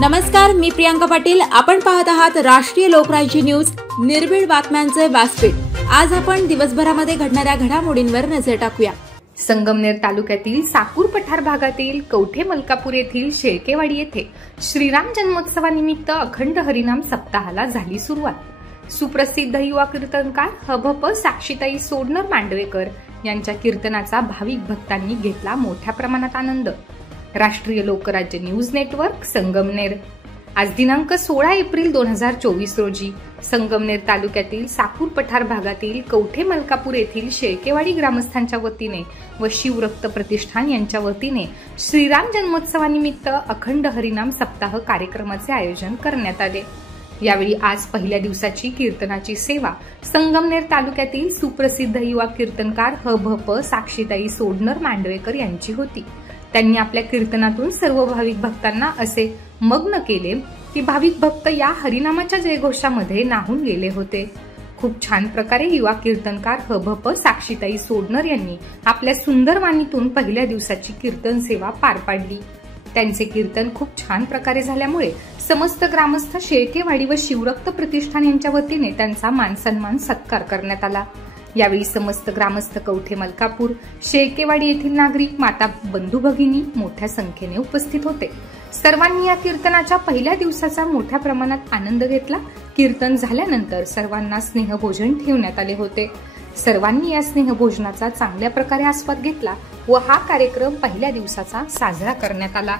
नमस्कार, मी प्रियांका पाटील। आपण पाहत आहात राष्ट्रीय लोकराज्य न्यूज, निर्भीड बातम्यांचे व्यासपीठ। आज आपण दिवसभरामध्ये घडणाऱ्या घडामोडींवर नजर टाकूया। संगमनेर तालुक्यातील साकूर पठार भागातील कवठे मलकापूर येथील शेळकेवाडी येथे श्रीराम जन्मोत्सवानिमित्त अखंड हरिनाम सप्ताहाला झाली सुरुवात। सुप्रसिद्ध युवा कीर्तनकार हभप साक्षीताई सोडणर मांडवेकर यांच्या कीर्तनाचा भाविक भक्तांनी घेतला मोठ्या प्रमाणात आनंद। राष्ट्रीय लोकराज्य न्यूज नेटवर्क संगमनेर। आज दिनांक 16 एप्रिल 2024 रोजी संगमनेर तालुक्यातील साकूर पठार भागातील कवठे मलकापूर येथील शेळकेवाडी ग्रामस्थांच्या वतीने व शिवरक्त प्रतिष्ठान यांच्या वतीने श्रीराम जन्मोत्सवानिमित्त अखंड हरिनाम सप्ताह कार्यक्रमाचे आयोजन करण्यात आले। यावेळी आज पहिल्या दिवसाची कीर्तनाची सेवा संगमनेर तालुक्यातील सुप्रसिद्ध युवा कीर्तनकार हभप साक्षीताई सोडणर मांडवेकर यांची होती। त्यांनी आपल्या कीर्तनातून सर्व भाविक भक्तांना असे मग्न केले की भाविक भक्त या हरिनामाच्या जयघोषामध्ये नाहून गेले होते। खूप छान प्रकारे युवा कीर्तनकार हभप साक्षीताई सोडणर यांनी आपल्या सुंदर वाणीतून पहिल्या दिवसाची कीर्तन सेवा पार पाडली। त्यांचे कीर्तन खूप छान प्रकारे झाल्यामुळे समस्त ग्रामस्थ शेळकेवाडी व शिवरक्त प्रतिष्ठान यांच्या वतीने त्यांचा मानसन्मान सत्कार करण्यात आला। यावेळी समस्त ग्रामस्थ कवठे मलकापूर शेळकेवाडी येथील नागरिक माता बंधू भगिनी मोठ्या संख्येने उपस्थित होते। सर्वांनी या कीर्तनाच्या पहिल्या दिवसाचा मोठ्या प्रमाणात आनंद घेतला। कीर्तन झाल्यानंतर सर्वांना स्नेहभोजन ठेवण्यात आले होते। सर्वांनी या स्नेहभोजनाचा चांगल्या प्रकारे आस्वाद घेतला व हा कार्यक्रम पहिल्या दिवसाचा साजरा करण्यात आला।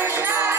Krishna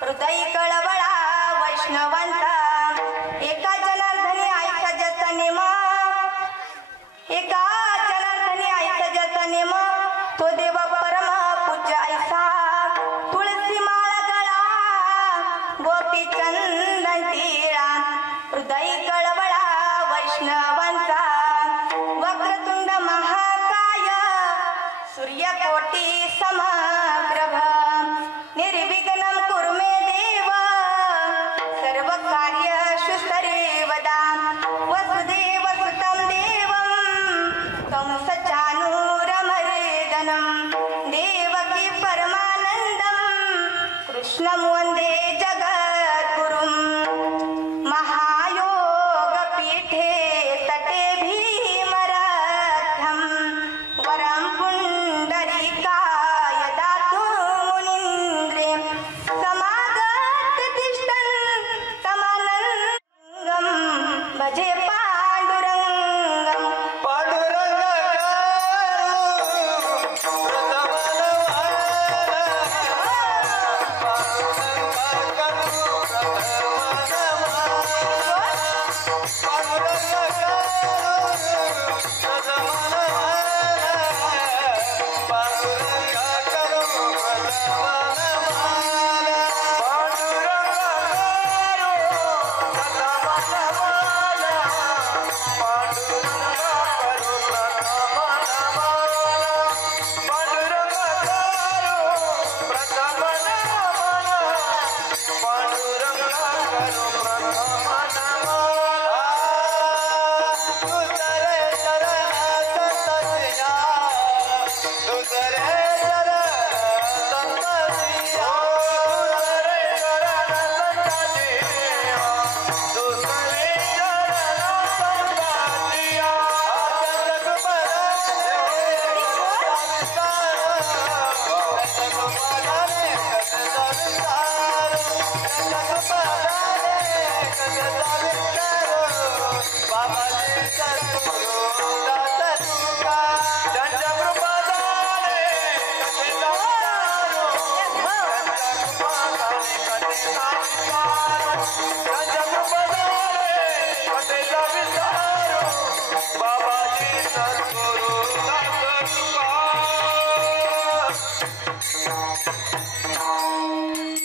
हृदय कळवळा वैष्णवांचा एका जनार्दनी ऐका जतने एका जनार्दनी ऐका जतने तो देव परम पूज्य ऐसा तुळसी माळ गळा गोपी चंदन टिळा हृदय कळवळा वैष्णवांचा वक्रतुंड महाकाय सूर्यकोटी समप्रभ निर्विघ्नं कुरु मे देव सर्व कार्येषु सर्वदा वसुदेव सुतं देवं तं सचानूरमर्दनं देवकी परमानन्दं कृष्णं वन्दे जगद्गुरुं महायोगपीठे तटे भीमरथं वरं पुण्डरीकाय दातु मुनीन्द्रे समागत तिष्ठन् समानन्दं भजे पाण्डुरङ्गं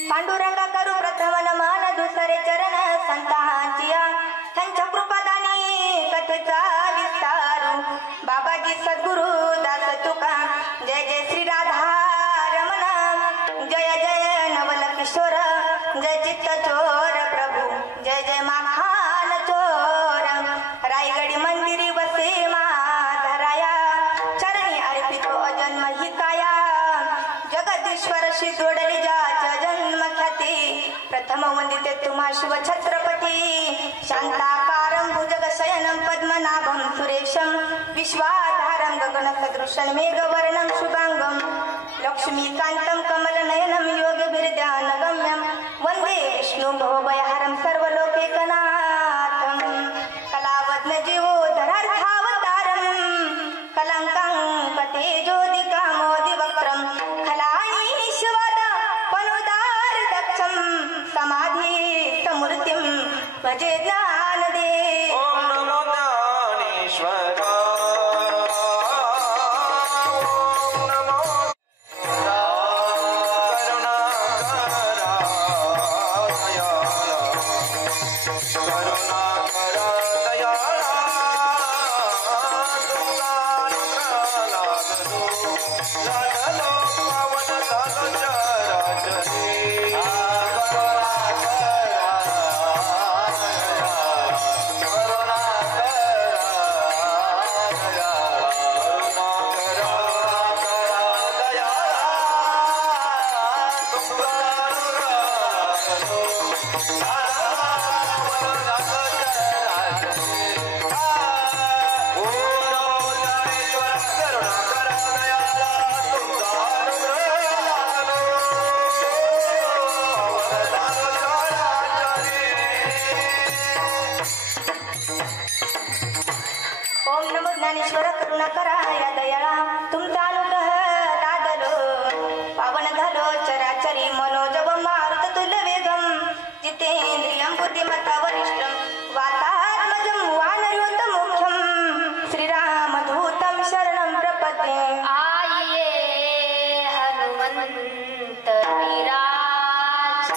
पांडुरंगा करू प्रथम नमन दुसरे चरण संतांचिया त्यांच्या कृपादानी कथेचा विस्तारू बाबाजी सद्गुरु दास तुका जय जय श्री राधा रमण जय जय नवल किशोर जय चित्त चोर प्रभू जय जय माखान चोर रायगडी मंदिरी वसे माधराया चरणी वर्षी जोडली ज्याच्या जन्मख्याती प्रथम वंदिते तुम्हा शिव छत्रपती शांताकारं भुजगशयनं पद्मनाभं सुरेशं विश्वाधारं गगनसदृशं मेघवर्णं शुभांगं लक्ष्मीकान्तं कमलनयनं योगिभिर्ध्यानगम्यं वन्दे विष्णुं भवभयहरं सर्वलोकैकनाथं कलावद्मजीवोद्धरार्थावतारं कलङ्काङ्कतेजोदिकामोदिवक्त्रं खलानीश्वदा पनुदारदक्षं समाधिस्तमूर्तिं भजे ज्ञानदेव। ओम नमो ज्ञानेश्वराय। ओम नमो ज्ञानेश्वर करुणा करा या दयाळा तुमचा अनुग्रह दादलो पावन झालो चराचरी मनोजव मारुत तुल्य वेगम जितेंद्रियं बुद्धिमत्ता वरिष्ठं वातात्मजं वानरयुत मुख्यं श्रीरामदूतं शरणं प्रपद्ये। आइए हनुमंत विराज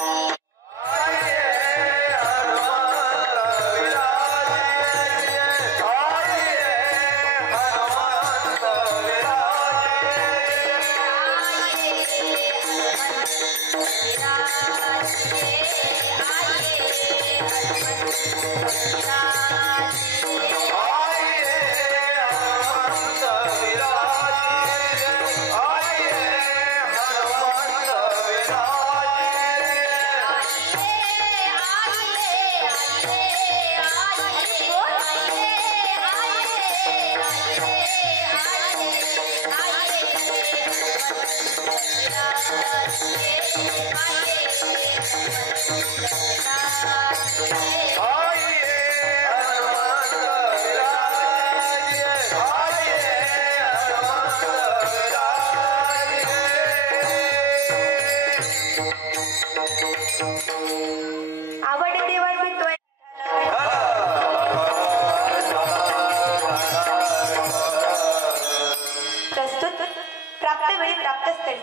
आवड देवाची त्वय प्रस्तुत प्राप्त वेळी प्राप्त स्थळी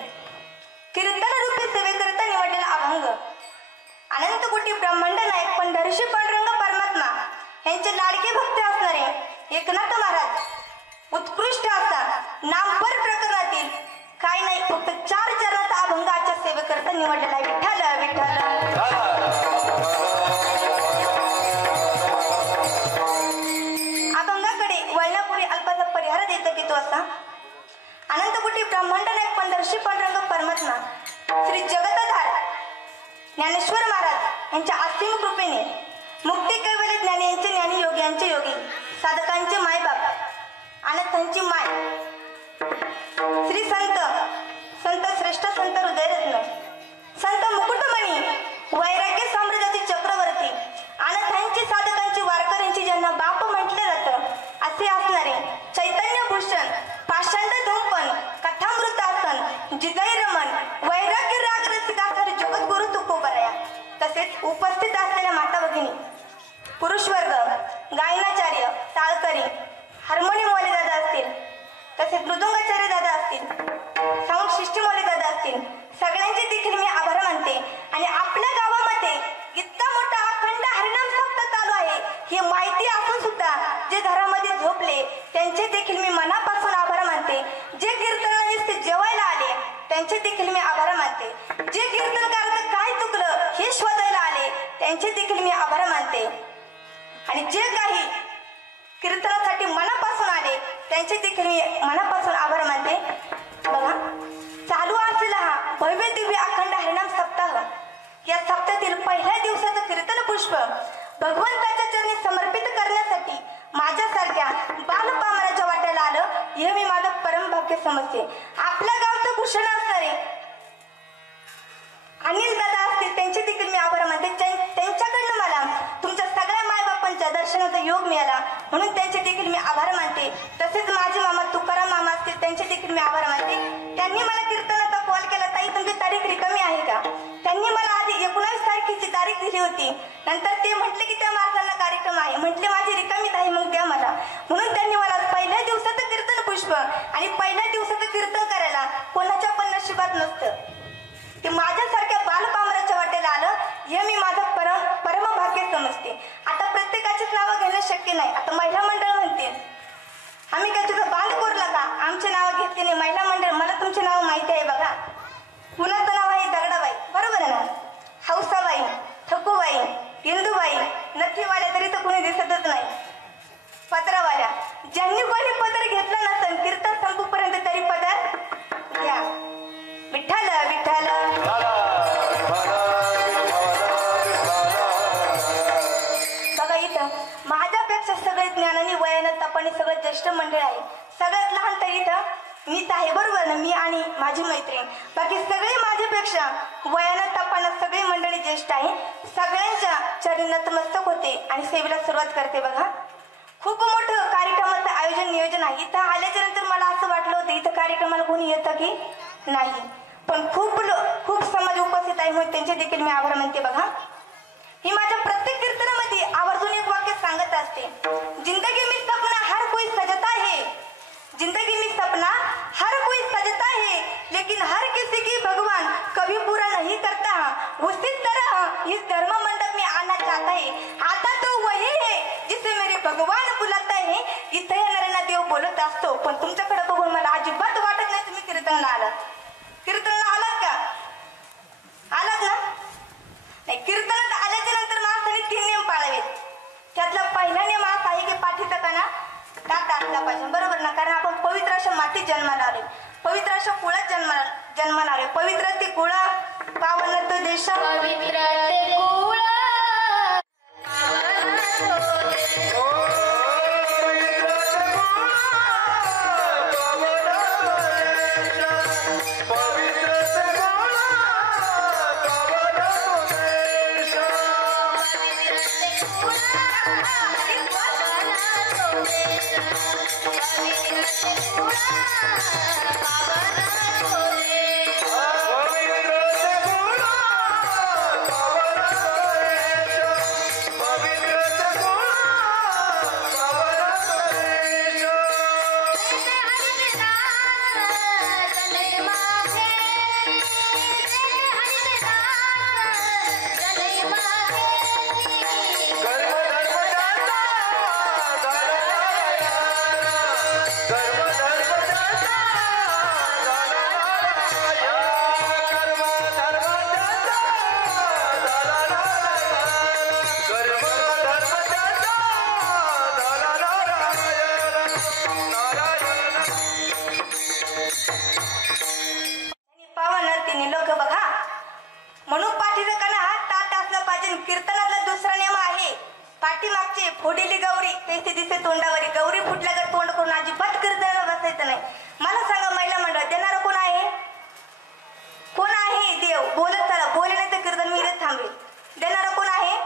कीर्तन रूपी सेवेकरिता निवडलेला अभंग अनंत कोटी ब्रह्मांड नायक पंढरीशी पांडुरंग परमात्मा यांचे लाडके भक्त असणारे एकनाथ महाराज उत्कृष्ट असा नामपर प्रकरणातील काही नाही फक्त 4 चरणाचा अभंग आजच्या सेवेकरिता निवडलेला आहे। विठ्ठल विठ्ठल अभंगाकडे वळण्यापूर्वी अल्पाचा परिहार देत की तो असा अनंतकोटी ब्रह्मांड नायक पंढरशी पांडुरंग परमात्मा श्री जगतधार ज्ञानेश्वर महाराज यांच्या असीम कृपेने मुक्ती कैवल्य ज्ञानी यांचे ज्ञानी योगी यांचे योगी साधकांचे मायबाप अनंतांची माय श्री संत श्रेष्ठ संत हृदयरत्न संत मुकुटमणी वैराग्य साम्राज्याचे चक्रवर्ती अनंतांची साधकांची वारकऱ्यांची ज्यांना बाप म्हटले जातं असे असणारे चैतन्य भूषण पाषांड धूमपण कथामृतासन जिजाई रमण वैराग्य राग रसिकाचार्य जगद्गुरु तुकोबराया तसेच उपस्थित असलेल्या माता भगिनी पुरुष वर्ग गायनाचार्य टाळकरी हार्मोनियमवाले दादा असतील तसेच मृदुंगाचार्य दादा असतील साऊंड सिस्टीमवाले दादा असतील सगळ्यांचे देखील मी आभार मानते। आणि आपल्या गावामध्ये इतका मोठा अखंड हरिनाम सप्ताह चालू आहे हे माहिती असून सुद्धा जे घरामध्ये झोपले त्यांचे देखील मी मनापासून आभार मानते। जे कीर्तनाला जेवायला आले त्यांचे देखील मी आभार मानते। जे कीर्तनकाराचं काय चुकलं हे शोधायला आले त्यांचे देखील मी आभार मानते। आणि जे काही कीर्तनासाठी मनापासून आले त्यांचे देखील मी मनापासून आभार मानते। बघा चालू असलेला हा भव्य दिव्य या सप्ताहातील पहिल्या दिवसाचं कीर्तन पुष्प भगवंताच्या चरणी समर्पित करण्यासाठी माझ्यासारख्या बालपामराच्या वाट्याला आलं हे मी माझं परमभाग्य समजते. आपल्या गावचं भूषण असणारे अनिल दादा असतील त्यांचे देखील मी आभार मानते. त्यांच्याकडनं मला तुमच्या सगळ्या मायबापांच्या दर्शनाचा योग मिळाला म्हणून त्यांचे देखील मी आभार मानते. तसेच माझे मामा तुकाराम मामा असतील त्यांचे देखील मी आभार मानते. त्यांनी मला कीर्तनाचा कॉल केला, ताई तुमची तारीख रिकामी आहे का? त्यांनी मला आधी 19 तारखेची तारीख दिली होती. नंतर ते म्हटले की त्या मार्गाला कार्यक्रम आहे. म्हटले माझी रिकामीच आहे मग द्या मला. म्हणून त्यांनी मला पहिल्या दिवसाचं कीर्तन पुष्प आणि पहिल्या दिवसाचं कीर्तन करायला कोणाच्या पण नशिबात नसतं. ते माझ्यासारख्या बालपामराच्या वाट्याला आलं हे मी माझं परमभाग्य समजते. आता प्रत्येकाचीच नावं घेणं शक्य नाही. आता महिला मंडळ म्हणते आम्ही काय तुझं बांध कोरला का? आमचे नावं घेतली नाही. महिला मंडळ मला तुमचे नाव माहिती आहे बघा. कुणाचं नाव आहे? दगडाबाई, बरोबर आहे ना? हौसाबाई, ठकूबाई, इंदूबाई, नथीवाल्या तरी तर कुणी दिसतच नाही. पदरावाल्या ज्यांनी कोणी पदर घेतलं नसेल कीर्तन संपूपर्यंत तरी पदर घ्या. विठ्ठल विठ्ठल बघा इथं माझ्यापेक्षा सगळे ज्ञानाने वयानं तपाने सगळं ज्येष्ठ मंडळ आहे. सगळ्यात लहान तर इथं मीच आहे, बरोबर ना? मी आणि माझी मैत्रीण. बाकी सगळे माझ्यापेक्षा वयानं तपानं सगळी मंडळी ज्येष्ठ आहे. सगळ्यांच्या चरणी नतमस्तक होते आणि सेवेला सुरुवात करते. बघा खूप मोठं कार्यक्रमाचं आयोजन नियोजन आहे. इथं आल्याच्या नंतर मला असं वाटलं होतं इथं कार्यक्रमाला कोणी येतं की नाही, पण खूप समाज उपस्थित आहे म्हणून त्यांचे देखील मी आभार मानते. बघा ही माझ्या प्रत्येक कीर्तनामध्ये आवर्जून एक वाक्य सांगत असते, जिंदगी में सपना हर कोई सजता है, जिंदगी में सपना हर कोई सजता है, लेकिन हर किसी की भगवान कभी पूरा नहीं करता. उसी तरह इस धर्म मंडप में आना चाहता है. आता तो वही है जिसे मेरे भगवान बुलाता है. इथे येणाऱ्यांना देव बोलत असतो, पण तुमच्याकडे बघून मला अजिबात वाटत नाही तुम्ही कीर्तनाला आलात. कीर्तनाला आलात का? आलात ना? नाही. कीर्तनात आल्याच्या नंतर माणसाने 3 नियम पाळावेत. त्यातला पहिला नियम असा आहे की पाठीचा कणा दाट असला पाहिजे, बरोबर ना? कारण आपण पवित्र अशा मातीत जन्माला आलोय, पवित्र अशा कुळात जन्माला आलोय. पवित्र ते कुळ पावन तो देश, पवित्र ते कुळ पाठीमागचे फोडीली गौरी तेथे दिसे तोंडावरी. गौरी फुटल्या का तोंड करून अजिबात कीर्तनाला बसायचं नाही. मला सांगा महिला मंडळ देणारा कोण आहे? कोण आहे? देव. बोलत चला, बोले नाही तर कीर्तन मी इथेच थांबेल. देणारा कोण आहे?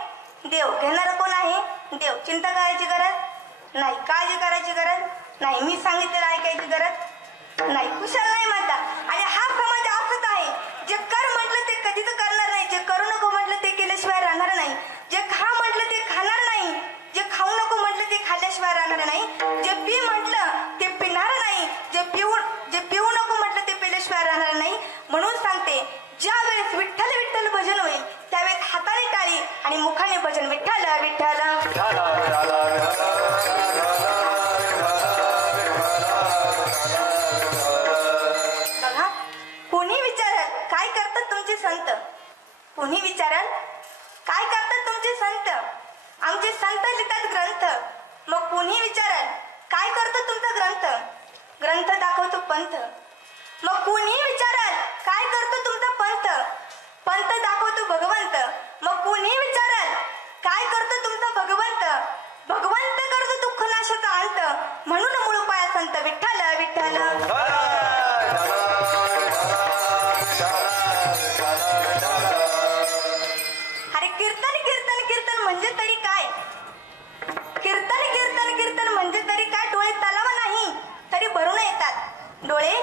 देव. घेणारा कोण आहे? देव. चिंता करायची गरज नाही, काळजी करायची गरज नाही, मी सांगितलेलं ऐकायची गरज नाही. कुशाल नाही म्हणता. आणि हा समाज असंच आहे, जे कर म्हटलं ते कधीच करणार नाही, जे करू नको म्हटलं ते केल्याशिवाय राहणार नाही, जे खा म्हटलं ते खाणार नाही, जे खाऊ नको म्हटलं ते खाल्ल्याशिवाय राहणार नाही, जे पी म्हटलं ते पिणार नाही, जे पिऊ नको म्हटलं ते पिल्याशिवाय राहणार नाही. म्हणून सांगते, ज्या वेळेस विठ्ठल विठ्ठल भजन होईल त्यावेळेस हाताने टाळी आणि मुखाने भजन विठ्ठल विठ्ठल. बघा कोणी विचारल काय करतात तुमचे संत, कोणी विचारल काय करतात तुमचे संत, आमचे संत लिहितात ग्रंथ. मग कोणी विचारल काय करतो तुमचा ग्रंथ, ग्रंथ दाखवतो पंथ. मग कोणी विचारल काय करतो तुमचा पंथ, पंत दाखवतो भगवंत. मग कोणी विचारल काय करतो तुमचा भगवंत? भगवंत करतो दुःख नाशाचा अंत. म्हणून मूळ पाया संत विठ्ठल विठ्ठल. अरे कीर्तन कीर्तन कीर्तन म्हणजे तरी काय? कीर्तन कीर्तन कीर्तन म्हणजे तरी काय? डोळे तलाव नाही तरी भरून येतात. डोळे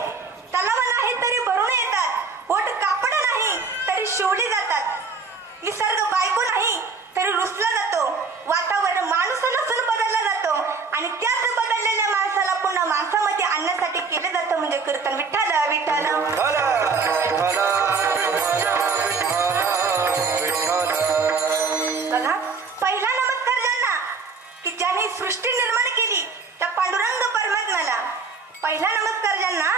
तलाव नाही तरी भरून येतात. ओठ कापड नाही तरी शिवली जातात. निसर्ग बायको नाही तरी रुसला जातो. वातावरण माणूस नसून बदलला जातो. आणि त्याच बदललेल्या माणसाला पुन्हा माणसामध्ये आणण्यासाठी केलं जातं म्हणजे कीर्तन. विठ्ठल विठ्ठल. बघा पहिला नमस्कार ज्यांना की ज्यांनी सृष्टी निर्माण केली त्या पांडुरंग परमात्म्याला. पहिला नमस्कार ज्यांना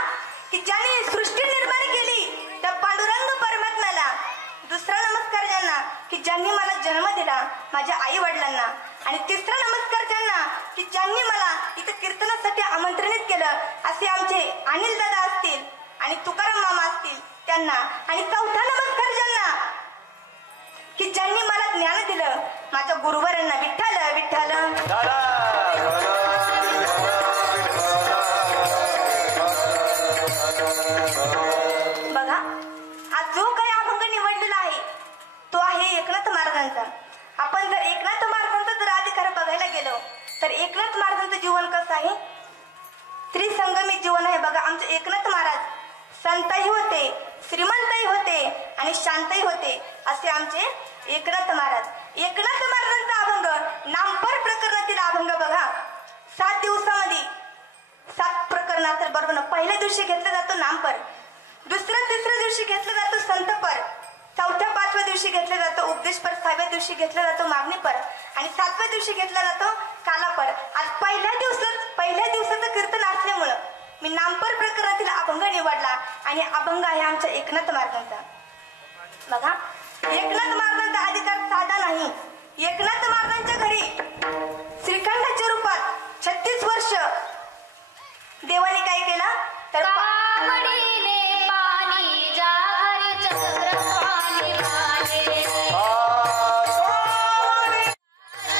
की ज्यांनी सृष्टी निर्माण केली त्या पांडुरंग परमात्म्याला. दुसरा नमस्कार ज्यांना की ज्यांनी मला जन्म दिला माझ्या आई वडिलांना. आणि तिसरा नमस्कार ज्यांना की ज्यांनी मला इथं कीर्तनासाठी आमंत्रित केलं असे आमचे अनिल दादा असतील आणि तुकाराम मामा असतील त्यांना. आणि चौथा नमस्कार ज्यांना की ज्यांनी मला ज्ञान दिलं माझ्या गुरुवरांना. विठ्ठल विठ्ठल. बघा आज जो काही अभंग निवडलेला आहे तो आहे एकनाथ महाराजांचा. आपण जर एकनाथ महाराजांचा जर अधिकार बघायला गेलो तर एकनाथ महाराजांचं जीवन कसं आहे? त्रिसंगमी जीवन आहे. बघा आमचे एकनाथ महाराज संतही होते, श्रीमंतही होते आणि शांतही होते असे आमचे एकनाथ महाराज. एकनाथ महाराजांचा अभंग नामपर प्रकरणातील अभंग बघा. 7 दिवसामध्ये 7 प्रकरणात बरोबर. पहिल्या दिवशी घेतला जातो नामपर, दुसऱ्या तिसऱ्या दिवशी घेतला जातो संतपर, चौथ्या 5व्या दिवशी घेतला जातो उपदेशपर, 6व्या दिवशी घेतला जातो मागणीपर आणि 7व्या दिवशी घेतला जातो कालापर. आज पहिल्या दिवसाचं कीर्तन असल्यामुळं मी नामपर प्रकरणातील अभंग निवडला आणि अभंग आहे आमच्या एकनाथ महाराजांचा. बघा एकनाथ महाराजांचा अधिकार साधा नाही. एकनाथ महाराजांच्या घरी श्रीखंडाच्या रूपात 36 वर्ष देवाने काय केला तर कावडीने पाणी जागरी चक्र पाणी वाहे.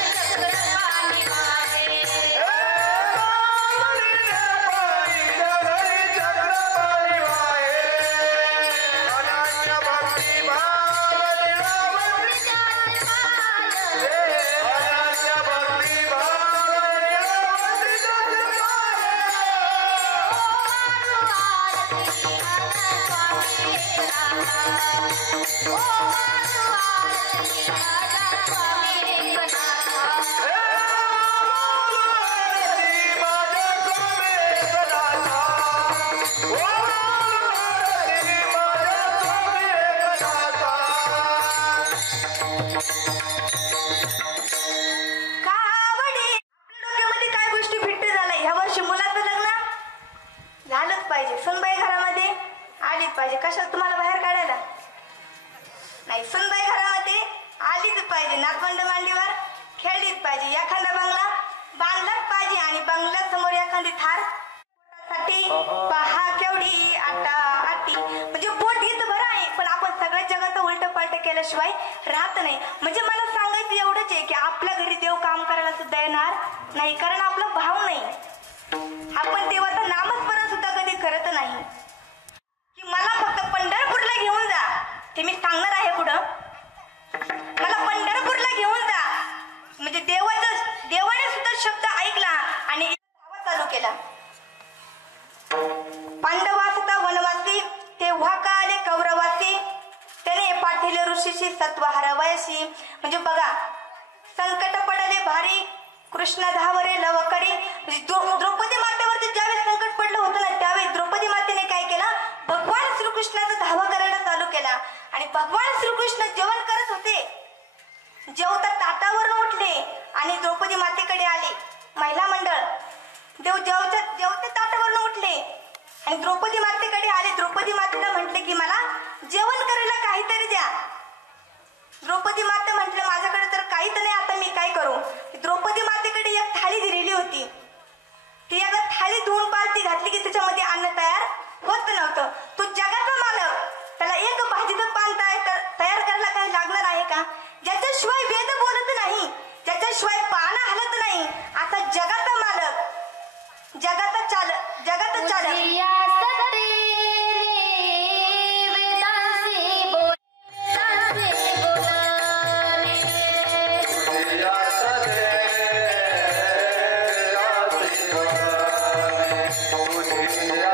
चक्र पाणी वाहे. सुनबाई घरामध्ये आलीच पाहिजे. कशाला तुम्हाला बाहेर काढायला नाही. सुनबाई घरामध्ये आलीच पाहिजे. नातवंड मांडीवर खेळलीच पाहिजे. एखादा बंगला बांधलाच पाहिजे आणि बंगल्यासमोर एखादी थार साठी पहा केवढी आटा आटी. म्हणजे पोट घेत बरं आहे पण आपण सगळ्या जगाचं उलट पालट केल्याशिवाय राहत नाही. म्हणजे मला सांगायचं एवढंच आहे की आपल्या घरी देव काम करायला सुद्धा येणार नाही कारण आपला भाव नाही. आपण देवाचं नामस्मरण सुद्धा कधी करत नाही. की मला फक्त पंढरपूरला घेऊन जा ते मी सांगणार आहे पुढं. मला पंढरपूरला घेऊन जा म्हणजे देवाने सुद्धा शब्द ऐकला आणि धावा चालू केला. पांडवासुद्धा वनवासी तेव्हा का आले कौरवासी त्याने पाठिले ऋषीशी सत्व हरवायशी. म्हणजे बघा संकट पडले भारी कृष्ण धावरे लवकरी. द्रौपदी मातेवरती ज्यावेळेस संकट पडलं होतं ना त्यावेळेस द्रौपदी मातेने काय केलं भगवान श्रीकृष्णाचा धावा करायला चालू केला. आणि भगवान श्रीकृष्ण जेवण करत होते. जेवता ताटावरून उठले आणि द्रौपदी मातेकडे आले. महिला मंडळ देव जेवते ताटावरून उठले आणि द्रौपदी मातेकडे आले. द्रौपदी मातेला म्हटले की मला जेवण करायला काहीतरी द्या. द्रौपदी माते म्हटलं माझ्याकडे तर काहीच नाही आता मी काय करू. द्रौपदी मातेकडे एक थाळी दिलेली होती. ती एका थाळी धुवून पालती घातली की त्याच्यामध्ये अन्न तयार होत नव्हतं. तो जगाचा मालक त्याला एक भाजीचं पान तयार चालक तुझिया सत्तेने वेदांसी बोलाने तुझिया सत्तेने वेदांसी बोलाने तुझिया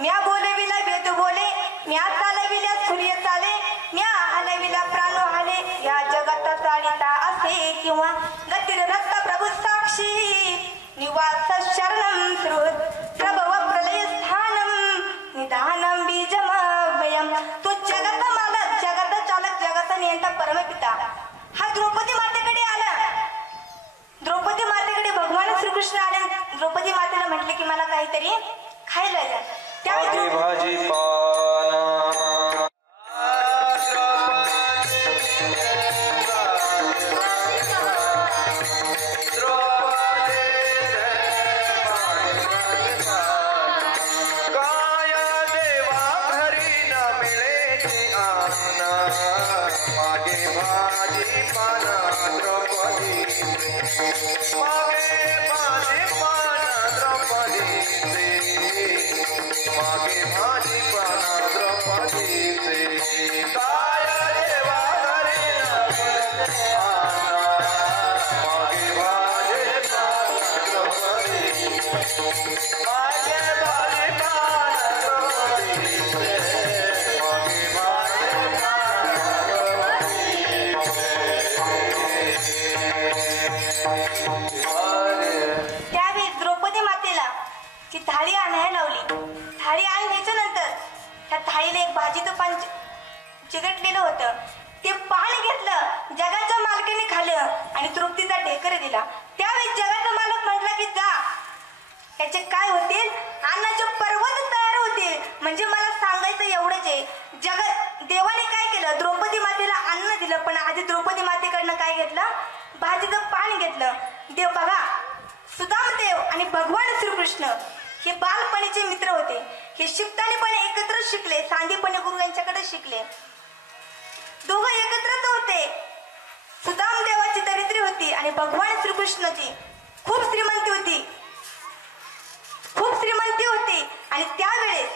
म्या बोलविला वेद बोले, म्या चालविल्या सूर्य चाले, म्या हलविला प्राण हाले, या जगात चालिता असे किंवा गतिर रक्त प्रभू साक्षी निवास शरणं श्रुत प्रभव प्रलय स्थानम निधानम बीजमव्ययम. तो जगत मालक, जगत चालक, जगत नियंता परमपिता हा द्रौपदी मातेकडे आला. द्रौपदी मातेकडे भगवान श्रीकृष्ण आले. द्रौपदी मातेला म्हटले की मला काहीतरी खायला द्या. त्यावेळी भाजी पाना काय देवा घरी न मिळे आना मागे भाजी पाना द्रौपदी मागे भाजी पाना द्रौपदीचे मागे भाजी पाना द्रौपदीचे काय देवा घरी न मिळे आना मागे भाजी पाना द्रौपदी मागे भाजी पाना द्रौपदीचे मागे भाजी त्यावेळी द्रौपदी मातेला ती थाळी आणायला लावली. थाळी आणल्याच्या नंतर त्या थाळीला एक भाजीचं पान चिकटलेलं होतं. ते पान घेतलं, जगाच्या मालकाने खाल्लं आणि तृप्तीचा ढेकर दिला. त्यावेळी जगाचा मालक म्हटला की जा, त्याचे काय होतील, अन्नाचे पर्वत तयार होतील. म्हणजे मला सांगायचं एवढंच आहे, देवाने काय केलं, द्रौपदी मातेला अन्न दिलं, पण आधी द्रौपदी मातेकडनं काय घेतलं, भाजीचं पान घेतलं. देव बघा, सुदामदेव आणि भगवान श्रीकृष्ण हे बालपणीचे मित्र होते. हे शिकतानीपणे एकत्र शिकले, सांदीपणे गुरु यांच्याकडे शिकले. दोघं एकत्रच होते. सुदामदेवाची दरिद्री होती आणि भगवान श्रीकृष्णाची खूप श्रीमंती होती, खूप श्रीमंती होती. आणि त्यावेळेस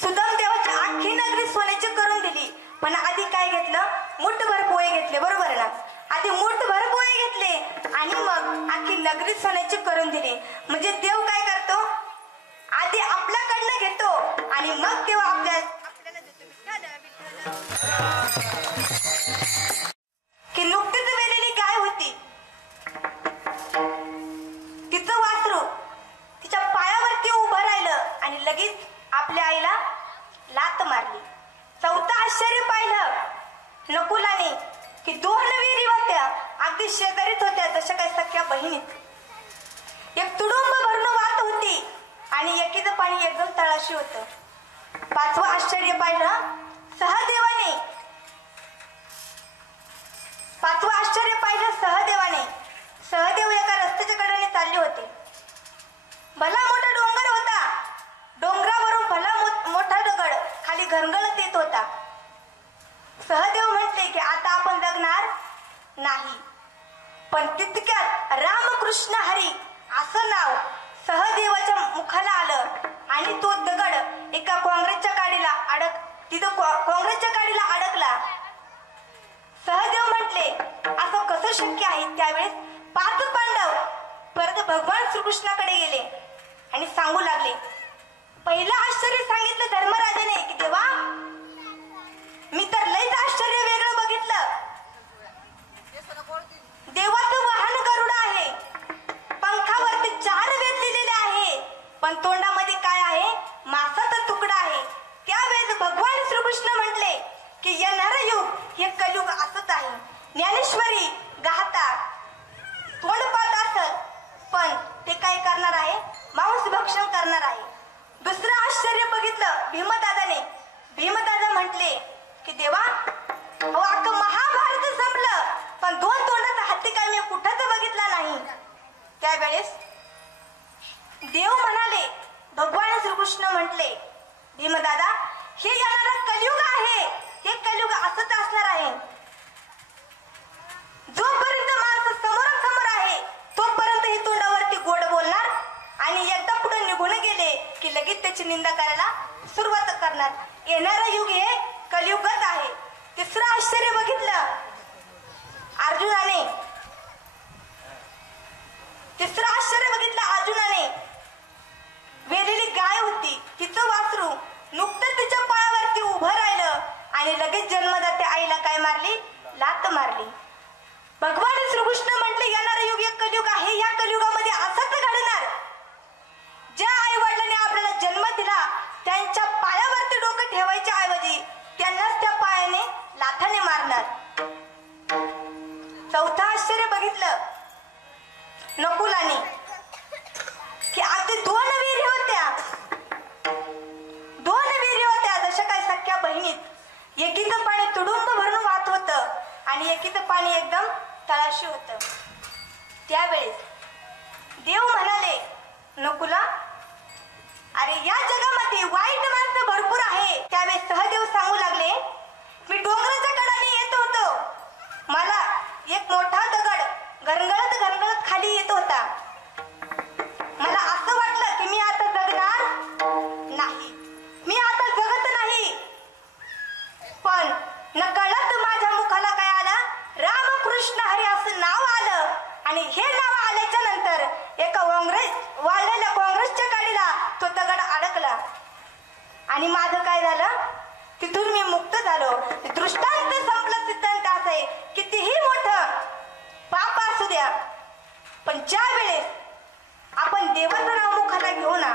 सुदामदेवाची आखी नगरी सोन्याची करून दिली. पण आधी काय घेतलं, मुठभर पोहे घेतले, बरोबर ना. आधी मुठभर पोहे घेतले आणि मग आखी नगरी सोन्याची करून दिली. म्हणजे देव काय करतो, आधी आपल्याकडनं घेतो आणि मग देव आपल्याला देतो. की नुकतीच वेलेली गाय होती, तिचं वासरू तिच्या पायावरती उभं राहिलं आणि लगेच आपल्या आईला लात मारली. चौथं आश्चर्य पाहिलं नकुलाने की दोन विहिरी होत्या, अगदी शेजारीत होत्या, जशा काही सख्या बहिणीत. एक तुडुंब भरून वाहत होती आणि एकीचं पाणी एकदम तळाशी होतं. पाचवं आश्चर्य पाहिलं सहदेवाने. पाचवं आश्चर्य पाहिलं सहदेवाने. सहदेव एका रस्त्याच्या कडेने चालले होते. भला मोठा डोंगर होता, डोंगरावरून घरंगळत येत होता. सहदेव म्हटले की आता आपण जगणार नाही. पण तितक्यात रामकृष्ण हरी असं नाव सहदेवाच्या मुखाला आलं आणि तो दगड एका काँग्रेसच्या काडीला काँग्रेसच्या काडीला अडकला. सहदेव म्हटले असं कसं शक्य आहे. त्यावेळेस 5 पांडव परत भगवान श्रीकृष्णाकडे गेले आणि सांगू लागले. पहिलं आश्चर्य सांगितलं धर्मराजाने की देवा, मी तर लयच आश्चर्य वेगळं बघितलं. देवाचं वाहन गरुड आहे, पंखावरती 4 वेद लिहिलेले आहे, पण तोंडामध्ये काय आहे, मांसाचा तुकडा आहे. त्यावेळेस भगवान श्रीकृष्ण म्हटले की येणारं युग हे कलियुग असंच आहे. ज्ञानेश्वरी गाता तोंड पाहत असत, पण ते काय करणार आहे, मांस भक्षण करणार आहे. दुसरं आश्चर्य बघितलं भीमदादाने. भीमदादा म्हटले की देवा, अहो अख्खं महाभारत संपलं, पण 2 तोंडाचा हत्ती काय मी कुठंच बघितला नाही. त्यावेळेस देव म्हणाले, भगवान श्रीकृष्ण म्हटले भीमदादा, हे येणारं कलियुग आहे, हे कलियुग असंच असणार आहे. जोपर्यंत माणसं समोरासमोर आहे तोपर्यंत हे तोंडावरती गोड बोलणार आणि एकदा पुढे निघून गेले की लगेच त्याची निंदा करायला सुरुवात करणार. येणारं युग हे कलियुगच आहे. तिसरं आश्चर्य बघितलं अर्जुनाने. वेलेली गाय होती, तिचं वासरू नुकतं तिच्या पायावरती उभं राहिलं आणि लगेच जन्मदात्या आईला काय मारली, लात मारली. भगवान श्रीकृष्ण म्हटले येणारं युग एक कलियुग आहे. या कलियुगामध्ये असंच घडणार. ज्या आई वडिलांनी आपल्याला जन्म दिला त्यांच्या पायावरती डोकं ठेवायच्या ऐवजी त्यांनाच त्या पायाने लाथाने मारणार. चौथं आश्चर्य बघितलं नकुलाने की अगदी 2 विहिरी होत्या. 2 विहिरी होत्या जशा काय सख्या बहिणीत. एकीचं पाणी तुडुंब भरून वाहत होतं आणि एकीचं पाणी एकदम तळाशी होतं. त्यावेळेस देव म्हणाले नकुला, अरे या जगामध्ये वाईट माणसं भरपूर आहे. त्यावेळेस सहदेव सांगू लागले, मी डोंगराच्या कडाने येत होतो, मला एक मोठा दगड घरंगळत घरंगळत खाली येत होता. मला असं वाटलं की मी आता जगणार नाही, मी आता जगत नाही. पण नकळत माझ्या मुखाला काय आलं, रामकृष्ण हरी असं नाव आलं आणि हे नाव आल्याच्या नंतर एका वाळलेल्या काँग्रेसच्या गाडीला तो दगड अडकला आणि माझं काय झालं, तिथून मी मुक्त झालो. दृष्टांत संपलं. सिद्धांत असं आहे, कितीही मोठं पाप असू द्या, पण ज्या वेळेस आपण देवाचं नाव मुखाला घेऊ ना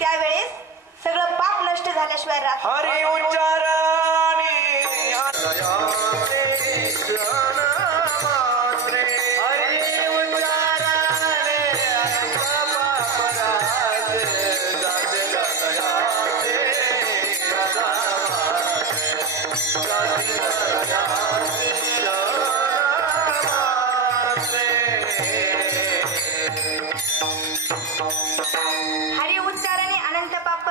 त्यावेळेस सगळं पाप नष्ट झाल्याशिवाय राहत. हरी उच्चाराने हरी उच्चाराने अनंत पाप.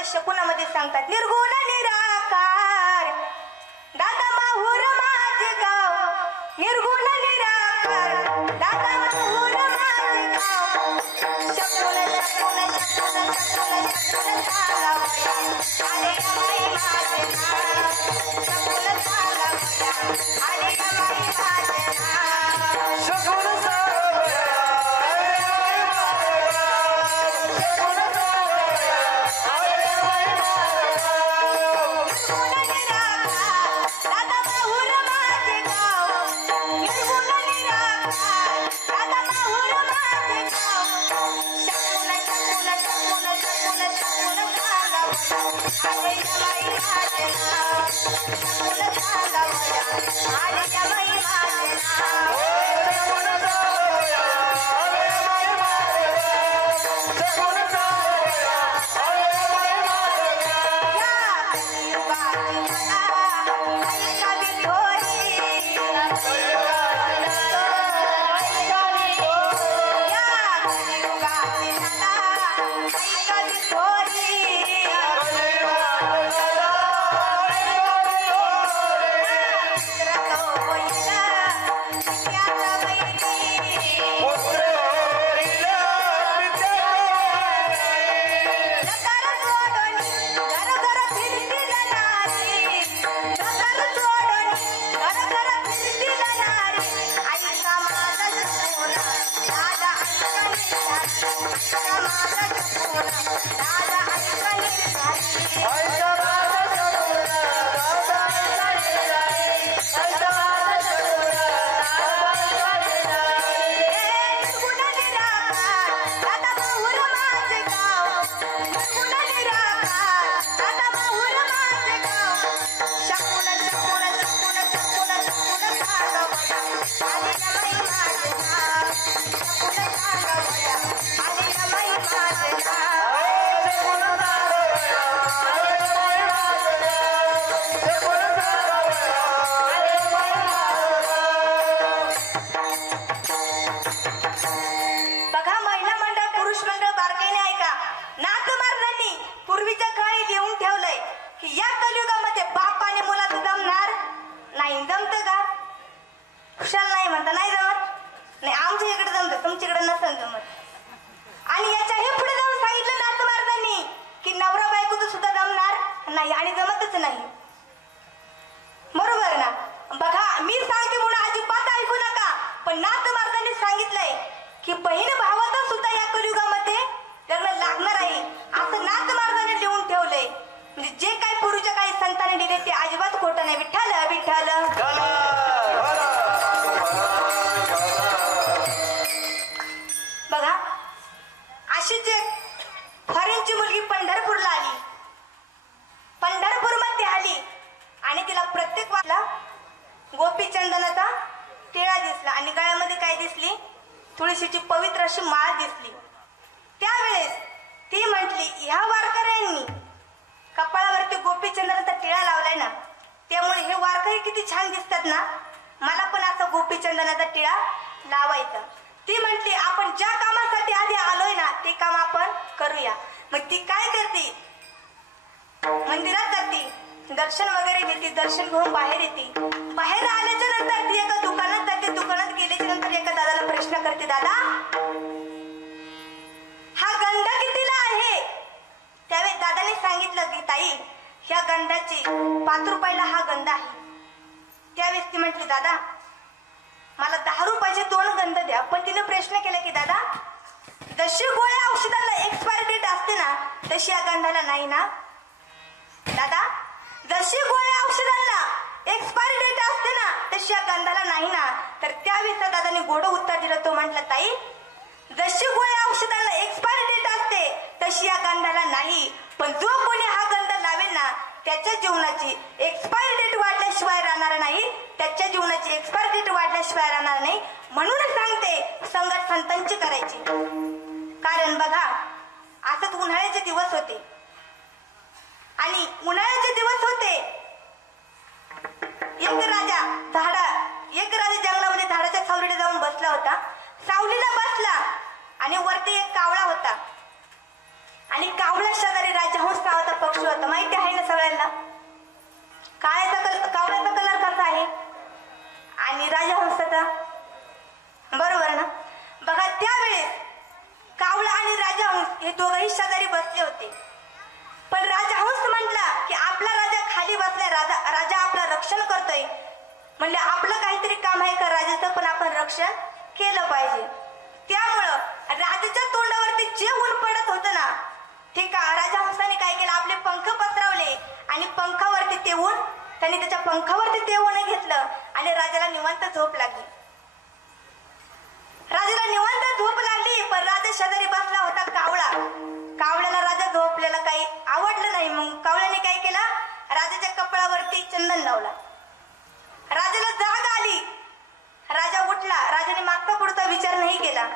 एका शकुनामध्ये सांगतात, निर्गुण निराकार दादा माहूर माझे गाव, निर्गुण निराकार दादा माहूर माझे गाव. शकून शकून शकून शकून शकून सांगावया आले माई माझे नाव. शकून सांगावया आले माई माझे नाव. शकून सांगावया आले माई माझे नाव. शकून सांगावया आले माई माझे नाव. निर्गुण निराकार दादा माहूर माझे गाव, निर्गुण निराकार दादा माहूर माझे गाव. शकून शकून शकून शकून शकून सांगावया आले माई माझे नाव. शकून सांगावया आले माई माझे नाव. शकून सांगावया आले माई माझे नाव. शकून सांगावया आले माई माझे नाव. या कलियुगाची मला ऐका विठोरी, या कलियुगाची मला ऐका विठोरी. बघा, महिला मंडळ पुरुष मंडळ बारकाईने ऐका. नाथमार्गांनी पूर्वीच्या काळी लिहून ठेवलंय की या कलियुगामध्ये बाप आणि मुलात जमणार नाही. जमत का? खुशाल नाही म्हणता, नाही जमत. नाही, आमच्या इकडे जमत, तुमच्याकडे नसेल जमत. आणि याच्याही पुढे जाऊन सांगितलं नाथमार्गांनी की नवरा बायकोचं सुद्धा जमणार नाही आणि जमतच नाही. बरोबर ना? बघा, मी सांगते म्हणून अजिबात ऐकू नका, पण नाथमार्गांनी सांगितलंय की बहीण भावाचं सुद्धा या कलियुगामध्ये लग्न लागणार आहे, असं नाथमार्गाने लिहून ठेवलंय. म्हणजे जे काही पूर्वीच्या काही संतांनी लिहिले ते अजिबात खोटं नाही. विठ्ठल विठ्ठल. बघा, अशीच एक फॉरेनची मुलगी पंढरपूरला आली. पंढरपूरमध्ये आली आणि तिला प्रत्येक वाटला गोपीचंदनाचा टिळा दिसला आणि गळ्यामध्ये काय दिसली? तुळशीची पवित्र अशी माळ दिसली. त्यावेळेस ती म्हटली, ह्या वारकऱ्यांनी कपाळावरती गोपीचंदनाचा टिळा लावलाय ना, त्यामुळे हे वारकरी किती छान दिसतात ना, मला पण असं गोपीचंदनाचा टिळा लावायचा. ती म्हटली, आपण ज्या कामासाठी आधी आलोय ना ते काम आपण करूया. मग ती काय करते? मंदिरात जाते, दर्शन वगैरे घेते, दर्शन घेऊन बाहेर येते. बाहेर आल्याच्या नंतर ती एका दुकानात जाते. दुकानात गेल्याच्या नंतर एका दादाला प्रश्न करते, दादा हा गंध कितीला आहे? त्यावेळी दादाने सांगितलं की ताई, ह्या गंधाची 5 रुपयाला हा गंध आहे. त्यावेळेस ती म्हटली, दादा मला 10 रुपयाचे 2 गंध द्या. पण तिने प्रश्न केला की दादा, जशी गोळ्या औषधाला एक्सपायरी डेट असते ना तशी या गंधाला नाही ना? दादा, जशी गोळ्या औषधांना एक्सपायरी डेट असते ना तशी या गंधाला नाही ना? तर त्यावेळेस दादाने गोड उत्तर दिलं. तो म्हटला, ताई जशी गोळ्या औषधांना एक्सपायरी डेट असते तशी या गंधाला नाही, पण जो कोणी हा गंध लावेल ना त्याच्या जीवनाची एक्सपायरी डेट वाढल्याशिवाय राहणार नाही, त्याच्या जीवनाची एक्सपायरी डेट वाढल्याशिवाय राहणार नाही. म्हणून सांगते संगत संतांची करायची. कारण बघा, असंच उन्हाळ्याचे दिवस होते आणि उन्हाळ्याचे दिवस होते. एक राजा जंगलामध्ये झाडाच्या सावलीला जाऊन बसला होता. सावलीला बसला आणि वरती एक कावळा होता आणि कावळ्या शेजारी राजा हंस नावाचा होता माहिती आहे ना सगळ्यांना. कावळ्याचा कलर कसा आहे आणि राजहंसाचा, बरोबर ना. बघा त्यावेळेस कावळा आणि राजहंस हे दोघंही शेजारी बसले होते. पण राजहंस म्हटला की आपला राजा खाली बसलाय, राजा आपलं रक्षण करतोय, म्हणजे आपलं काहीतरी काम आहे का राजाचं, पण आपण रक्षण केलं पाहिजे. त्यामुळं राजाच्या तोंडावरती जे ऊन पडत होतं ना, ते का राजहंसाने काय केलं, आपले पंख पसरवले आणि पंखावरती ते ऊन, त्यांनी त्याच्या पंखावरती ते ऊन घेतलं आणि राजाला निवांत झोप लागली. राजाला निवांत झोप लागली, पण राजा शेजारी बसला होता कावळा. कावळ्याला राजा झोपलेला काही आवडलं नाही. मग कावळ्याने काय केलं, राजाच्या कपाळावरती चंदन लावला. राजाला जाग आली, राजा उठला. राजाने मागचा पुढचा विचार नाही केला,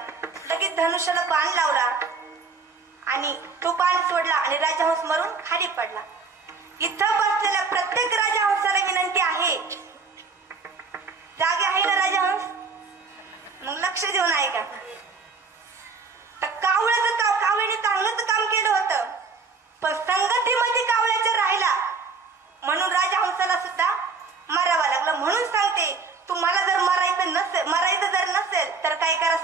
लगेच धनुष्याला बाण लावला आणि तो बाण सोडला आणि राजहंस मरून खाली पडला. इथं बसलेल्या प्रत्येक राजहंसाला विनंती आहे, जागे आहे ना राजहंस, मग लक्ष देऊन ऐका. तर कावळ्याने चांगलंच काम केलं होतं, पण संगतीमध्ये कावळ्याच्या राहिला म्हणून राजहंसाला सुद्धा मरावं लागलं. म्हणून सांगते, तुम्हाला जर मरायचं जर नसेल तर काय करा,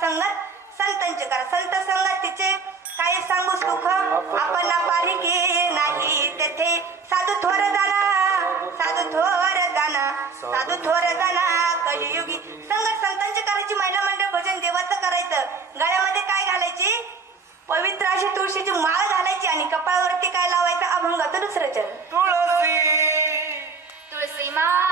संतांचे करा. संत संगतीचे काय सांगू सुख, आपण पारिके नाही तेथे साधू थोर जाना कलियुगी. संतांची करायची, महिला मंडळ भजन देवाचं करायचं. गळ्यामध्ये काय घालायची, पवित्र अशी तुळशीची माळ घालायची आणि कपाळावरती काय लावायचं, अभंगाचं दुसरं चरण. तुळसी माळ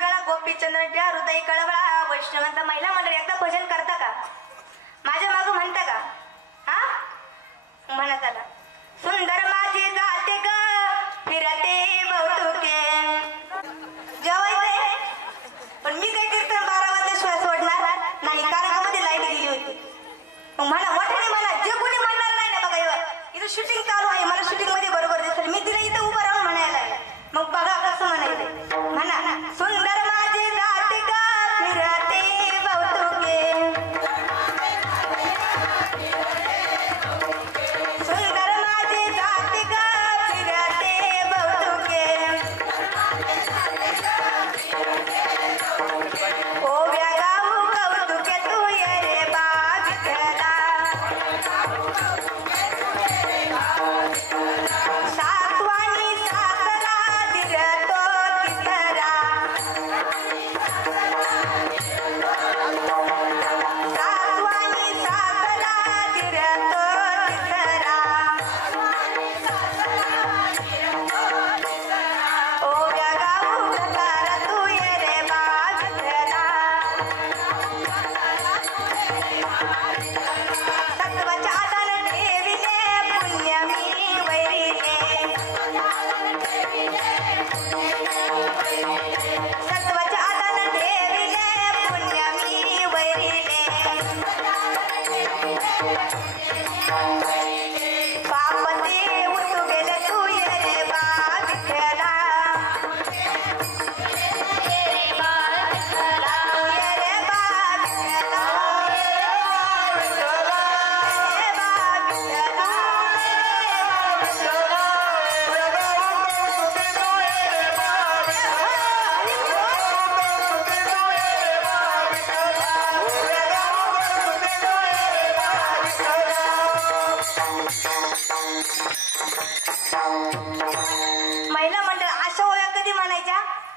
गळा गोपी चंदन टिळा हृदय कळवळा. वैष्णवांचा महिला मंडळ एकदा भजन करता का, माझ्या मागं म्हणता का, हा म्हणत आला. सुंदर माझी जाते ग फिरते बहुतुके, जेवायचंय पण मी काय कीर्तन 12 वाजल्याशिवाय सोडणार नाही, कारण मध्ये लाईट गेली होती. मग म्हणा मोठ्याने म्हणा, जे कोणी म्हणणार नाही ना, बघा इथं शूटिंग चालू आहे, मला शूटिंग मध्ये बरोबर दिसेल, मी तिला इथं उभं राहून म्हणायला आहे. मग बघा कसं म्हणायचं, म्हणा सुंदर माझे जाते ग फिरते बहुतुके.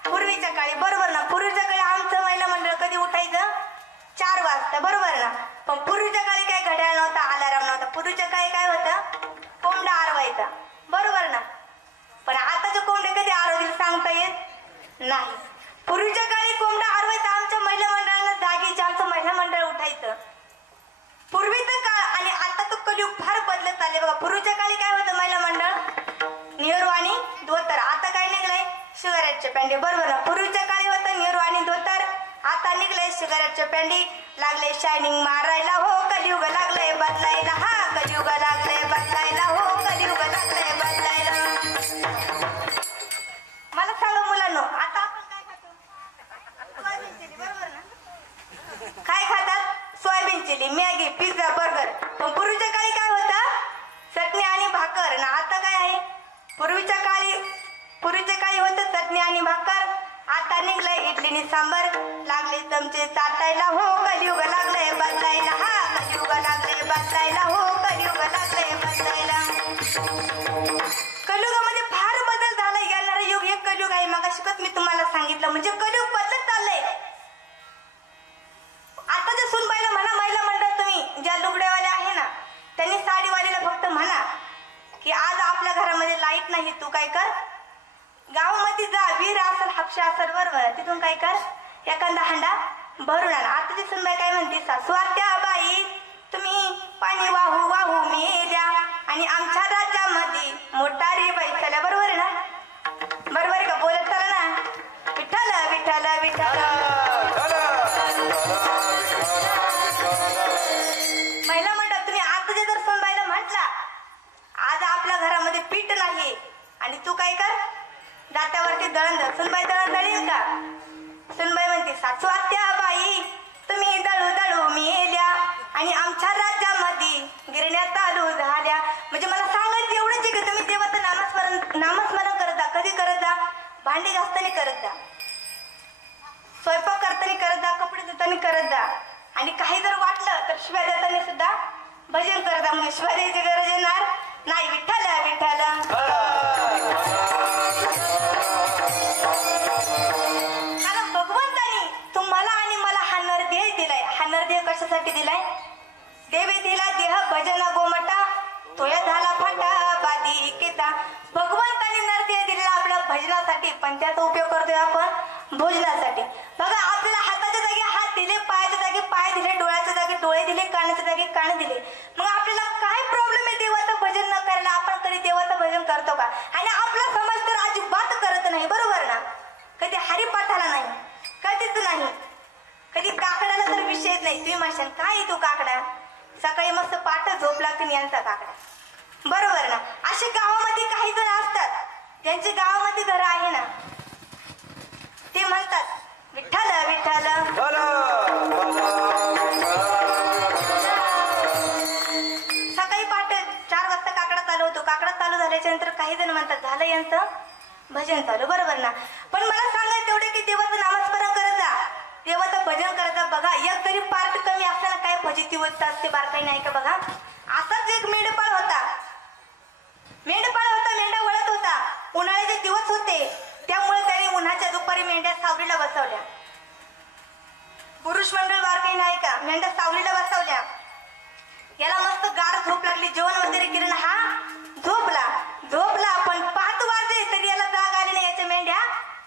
पूर्वीच्या काळी बरोबर ना. पूर्वीच्या काळी आमचं महिला मंडळ कधी उठायचं 4 वाजता बरोबर ना. पण पूर्वीच्या काळी काय घड्याळ नव्हता, अलाराम नव्हता. पूर्वीच्या काळी काय होतं, कोंबडा आरवायचा बरोबर ना. पण आताचे कोंबडे कधी आरवतील सांगता येत नाही. पूर्वीच्या काळी कोंबडा आरवायचा. आमच्या महिला मंडळाला जागीचे आमचं महिला मंडळ उठायचं. पूर्वीचं काळ आणि आता तो कलियुग फार बदलत आले बघा. पूर्वीच्या काळी काय होतं महिला मंडळ, नेहरू आणि धोतर. आता काय निघलंय, सिगारेटचे पॅन्टी बरोबर ना. पूर्वीच्या काळी होतं नेहरू आणि धोतर, आता निघलंय सिगारेटचे पॅन्टी. लागले शायनिंग मारायला हो, कलियुग लागले बदलायला. हा कलियुग लागले बदलायला हो, कलियुग लागले बदलायला. मला सांगा मुलांनो, आता आपण काय खातो, सोयाबीन चिली बरोबर ना. काय खातात, soybean chilli, Maggi, pizza, burger. पण पूर्वीच्या काळी काय होतं, चटणी आणि भाकर ना. आता काय आहे, पूर्वीच्या काळी होतं चटणी आणि भाकर, आता निघलंय इडलीनी सांबर. लागले चमचे चाटायला हो, कलियुग लागले बदलायला. हा कलियुग लागले बदलायला हो, कलियुग लागले बदलायला. कलियुगामध्ये फार बदल झाला. येणारं युग हे कलियुग आहे. मगाशीच मी तुम्हाला सांगितलं, म्हणजे कलियुग बदलत चाललंय. आता जे सुनबाईला म्हणा महिला मंडळ, तुम्ही ज्या लुगड्यावाल्या आहे ना, त्यांनी साडीवालीला फक्त म्हणा की आज आपल्या घरामध्ये लाईट नाही, तू काय कर, गावामध्ये जा, विहीर असेल, हापशा असेल बरोबर, तिथून काय कर, एखादा हांडा भरून आला. आताची सुनबाई काय म्हणते, सासवात्या बाई तुम्ही पाणी वाहू वाहू मेल्या आणि आमच्या राज्यामध्ये मोटारी बाई चला. बरोबर आहे ना, बरोबर आहे का, बोलत चला ना. विठ्ठल विठ्ठल विठ्ठल. महिला मंडळ तुम्ही आता जर सुनबाईला म्हटला आज आपल्या घरामध्ये पीठ नाही आणि तू काय कर, दात्यावरती दळण दळ, सुनबाई दळण दळील का. सुनबाई म्हणते, सासवात्या बाई तुम्ही दळू दळू मेल्या आणि आमच्या राज्यामध्ये गिरण्या चालू झाल्या. म्हणजे मला सांगायचं एवढंच आहे की तुम्ही देवाचं नामस्मरण करत जा. कधी करत जा, भांडी घासताना करत जा, स्वयंपाक करताना करत जा, कपडे धुताना करत जा. आणि काही जर वाटलं तर शिवाय देताना सुद्धा भजन करत जा. म्हणजे शिवाय द्यायची गरज येणार नाही. विठ्ठल विठ्ठल. कारण भगवंतानी तुम्हाला आणि मला हा नरदेह दिलाय. हा नरदेह कशासाठी दिलाय, देवे दिला देह भजन गोमटा, तोया झाला फाटा बादी केता. भगवंतानी नरदेह दिलेला आपल्या भजनासाठी, पण त्याचा उपयोग करतोय आपण भोजनासाठी. बघा आपल्याला हाताच्या जागी हात दिले, पायाच्या जागी पाय दिले, डोळ्याच्या जागी डोळे दिले, कानाच्या जागी कान दिले. मग आपल्याला काय प्रॉब्लेम आहे देवाचं भजन न करायला. आपण कधी देवाचं भजन करतो का. आणि आपला समाज तर अजिबात करत नाही बरोबर ना. कधी हरिपाठाला नाही, कधीच नाही, कधी काकडाला तर विषयच नाही. तुम्ही म्हणशाल काय तो काकडा, सकाळी मस्त पाठ झोप लागते यांचा काकडा बरोबर ना. असे गावामध्ये काही जण असतात ज्यांची गावामध्ये घर आहे ना, ते म्हणतात विठ्ठल विठ्ठल. सकाळी पहाटे 4 वाजता काकडा चालू होतो. काकडा चालू झाल्याच्या नंतर काही जण म्हणतात झालं यांचं भजन चालू बरोबर ना. पण मला सांगायचं तेवढे की देवाचं नामस्मरण करत जा, देवाचं भजन करत जा. बघा एक तरी पार्ट कमी असताना काय फजिती असते बारकाई नाही का. बघा असाच एक मेंढपाळ होता, मेंढा वळत होता. उन्हाळ्याचे दिवस होते त्यामुळे त्याने उन्हाच्या दुपारी मेंढ्या सावलीला बसवल्या. पुरुष मंडळ बारकाई नाही का, मेंढ्या सावलीला बसवल्या. याला मस्त गार झोप लागली, जेवण वगैरे केलं, हा झोपला. पण 5 वाजले तरी याला जाग आली नाही. याच्या मेंढ्या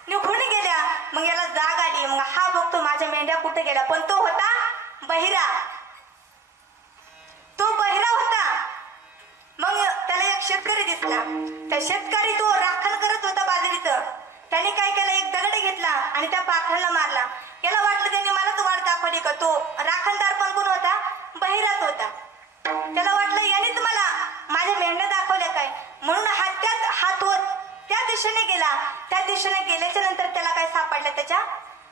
निघून गेल्या. मग याला जाग आली, मग हा बघतो माझ्या मेंढ्या कुठे गेल्या. पण तो होता बहिरा, होता. मग त्याला एक शेतकरी दिसला. त्या शेतकरी तो राखण करत होता बाजरीचं. त्याने काय केलं, एक दगड घेतला आणि त्या पाखराला मारला. याला वाटलं त्यांनी मलाच वाट दाखवली का. तो राखणदार पण कोण होता, बहिराच होता. त्याला वाटलं यानेच मला माझ्या मेंढ्या दाखवल्या काय, म्हणून हात त्या दिशेने गेला. त्या दिशेने गेल्याच्या नंतर त्याला काय सापडलं, त्याच्या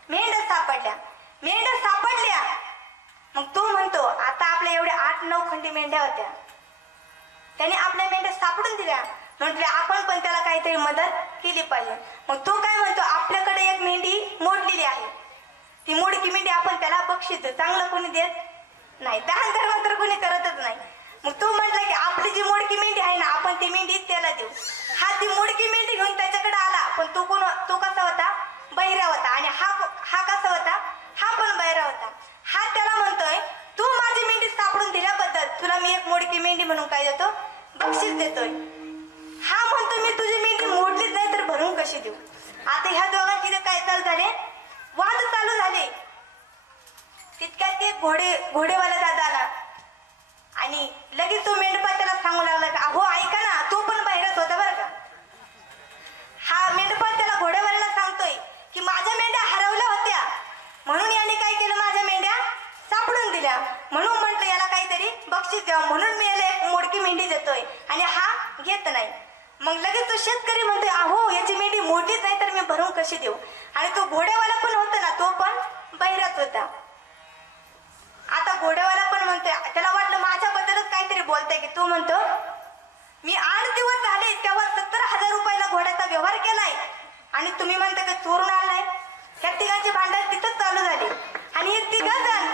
मेंढ्या सापडल्या. मग तो म्हणतो आता आपल्या एवढ्या 8-9 खंडी मेंढ्या होत्या, त्याने आपल्या मेंढ्या सापडून दिल्या. म्हटले आपण पण त्याला काहीतरी मदत केली पाहिजे. मग तो काय म्हणतो, आपल्याकडे एक मेंढी मोडलेली आहे, ती मोडकी मेंढी आपण त्याला बक्षीस देऊ. चांगलं कोणी देत नाही, दान धर्म तर कोणी करतच नाही. मग तो म्हटला की आपली जी मोडकी मेंढी आहे ना, आपण ती मेंढी त्याला देऊ. हा ती मोडकी मेंढी घेऊन त्याच्याकडे आला. पण तो कसा होता, हा कसा होता, हा पण बहिरा होता. हा त्याला म्हणतोय, तू माझी मेंढी सापडून दिल्याबद्दल तुला मी एक मोडकी मेंढी म्हणून काय देतो, बक्षीस देतोय. हा म्हणतो मी तुझी मेंढी मोडलीच नाही तर भरून कशी देऊ. आता ह्या दोघांची काय चालू झाले, वाद चालू झाले. तितक्यात ते घोडेवाला दादा आला आणि लगेच तो मेंढपाळ त्याला सांगू लागला का अहो ऐका ना, तो पण बाहेरच होता बरं का. हा मेंढपाळ त्याला घोडेवाल्याला सांगतोय की माझ्या मेंढ्या हरवल्या होत्या म्हणून याने काय केलं, माझ्या मेंढ्या सापडून दिल्या, म्हणून म्हटलं याला काहीतरी बक्षीस द्यावं, म्हणून मी याला एक मोडकी मेंढी देतोय आणि हा घेत नाही. मग लगेच तो शेतकरी म्हणतोय अहो याची मेंढी मोडलीच नाही तर मी भरून कशी देऊ. आणि तो घोड्यावाला पण होता ना, तो पण बहिराच होता. आता घोड्यावाला पण म्हणतोय, त्याला वाटलं माझ्याबद्दलच काहीतरी बोलताय की. तो म्हणतो मी 8 दिवस झाले तेव्हा 70,000 रुपयाला घोड्याचा व्यवहार केलाय आणि तुम्ही म्हणता की चोरून आणलाय. त्या तिघांची भांडण तिथंच चालू झाली आणि हे 3 जण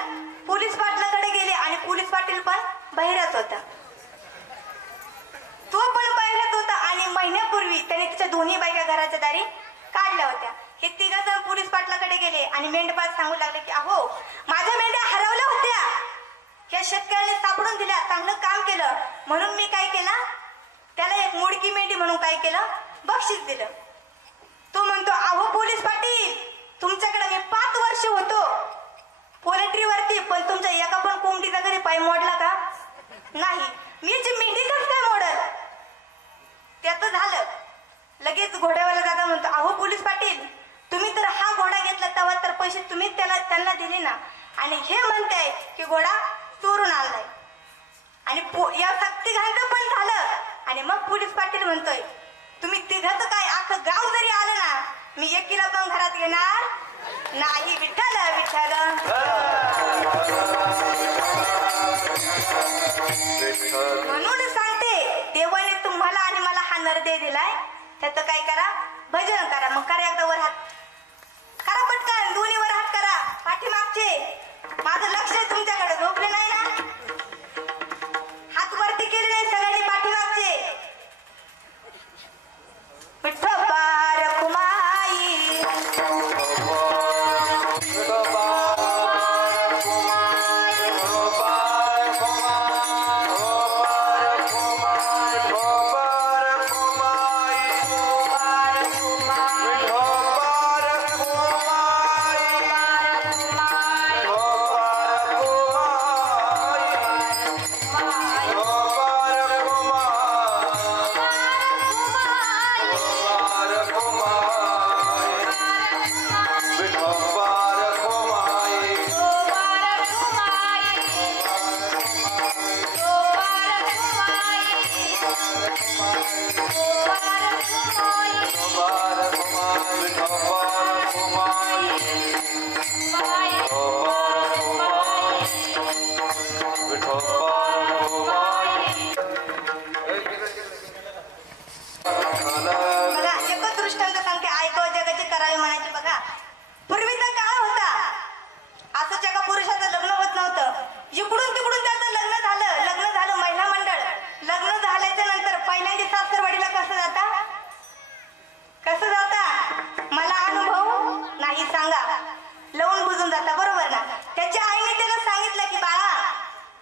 पोलीस पाटलाकडे गेले आणि पोलीस पाटील पण बहिराच होता, तो पण बहिराच होता. आणि महिन्यापूर्वी त्याने तिच्या दोन्ही बायका घराच्या दारी काढल्या होत्या. हे 3 जण पोलीस पाटलाकडे गेले आणि मेंढपाळ सांगू लागले की अहो माझ्या मेंढ्या हरवल्या होत्या, या शेतकऱ्याने सापडून दिल्या, चांगलं काम केलं म्हणून मी काय केलं, त्याला एक मोडकी मेंढी म्हणून काय केलं, बक्षीस दिलं. तो म्हणतो अहो पोलीस पाटील तुमच्याकडे मी 5 वर्ष होतो पोल्ट्रीवरती, पण तुमच्या एका पण कोंबडीचा कधी पाय मोडला का नाही. मी जी मेंढी कसं काय मोडल. त्याचं झालं. लगेच घोड्यावाला दादा म्हणतो अहो पोलीस पाटील तुम्ही तर हा घोडा घेतला तेव्हा तर पैसे तुम्ही त्यांना दिले ना, आणि हे म्हणताय की घोडा चोरून आणलाय. आणि या तिघांचं पण झालं. आणि मग पोलीस पाटील म्हणतोय तुम्ही तिघाचं काय अख्खं गाव जरी आलं ना मी एकीला पण घरात घेणार नाही. विठ्ठल विठ्ठल. म्हणून सांगते देवाने तुम्हाला आणि मला हा नरदेह दिलाय, त्याचं काय करा, भजन करा. मग करा एकदा वर हात करा, पटकन दोन्ही वर हात करा. पाठीमागचे माझं लक्ष आहे तुमच्याकडे, झोपले नाही ना, हात वरती केले नाही सगळ्यांनी पाठीमागचे. विठोबा रखुमाई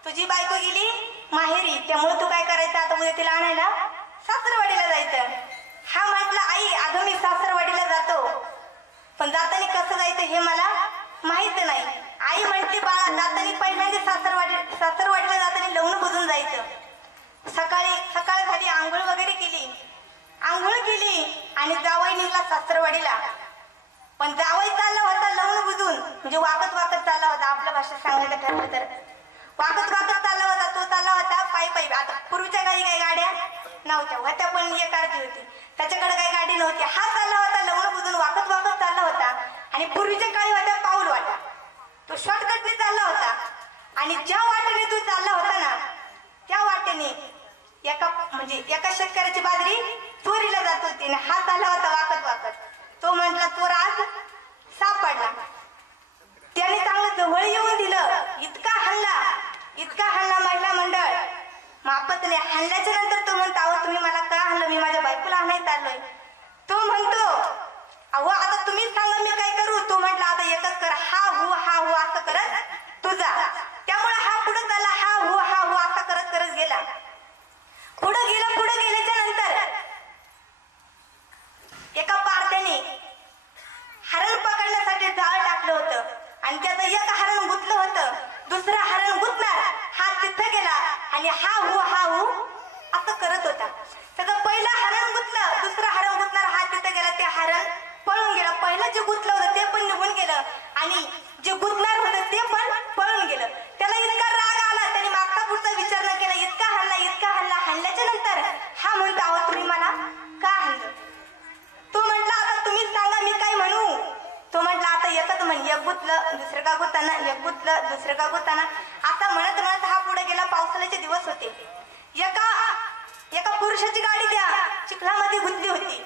तुझी बायको गेली माहेरी, त्यामुळे तू काय करायचं आता उद्या तिला आणायला सासरवाडीला जायचं. हा म्हटलं आई अगं मी सासरवाडीला जातो, पण जाताना कसं जायचं हे मला माहित नाही. आई म्हटली बाळा जाताना पहिल्यांदा सासरवाडीला जाताना लग्न बुजून जायचं. सकाळ झाली, आंघोळ वगैरे केली, आंघोळ केली आणि जावई निघला सासरवाडीला. पण जावई चालला होता लग्न बुजून, म्हणजे वाकत वाकत चालला होता. आपल्या भाषेत सांगायला ठरलं तर वाकत वाकत चालला होता. तो चालला होता पायी पायी. आता पूर्वीच्या काही गाड्या नव्हत्या, होत्या पण एक अर्धी होती, त्याच्याकडे काही गाडी नव्हती. हा चालला होता लग्न बुजून, वाकत वाकत चालला होता. आणि पूर्वीच्या काळी होत्या पाऊल वाटा, तो शॉर्टकटने चालला होता. आणि ज्या वाटेने तो चालला होता ना त्या वाटेने एका शेतकऱ्याची बाजरी चोरीला जात होती. हा चालला होता वाकत वाकत. तो म्हटला चोर आज सापडला. त्याने चांगलं जवळ येऊन दिलं, इतका हल्ला महिला मंडळ मापत नाही. हल्ल्याच्या नंतर तो म्हणतो अहो तुम्ही मला का हल्लं, मी माझ्या बायकोला आणायला चाललोय. तो म्हणतो अहो आता तुम्हीच सांगा मी काय करू. तो म्हटलं आता एकच आणि त्याचं एक हरण गुंतलं होतं, दुसरं हरण गुंतणार, हा तिथं गेला आणि हा हू असं करत होता. त्याचं पहिलं हरण गुंतलं, दुसरं हरण गुंतणार, हा तिथं गेला, ते हरण पळून गेलं. पहिलं जे गुंतलं होतं ते पण निघून गेलं आणि जे गुंतणार होतं ते पण पळून गेलं. त्याला इतका राग आला, त्याने मागचा पुढचा विचार न केला, इतका हल्ला, हल्ल्याच्या नंतर हा म्हणतो, अहो तुम्ही मला का हल्लं? तो म्हटला, आता तुम्हीच सांगा, मी काय म्हणू? तो म्हटला, आता एकच म्हण, एक गुंतलं दुसरं का गुंताना, एक गुंतलं दुसरं का गुंताना. आता म्हणत हा पुढे गेला. पावसाळ्याचे दिवस होते. एका पुरुषाची गाडी त्या चिखलामध्ये गुंतली होती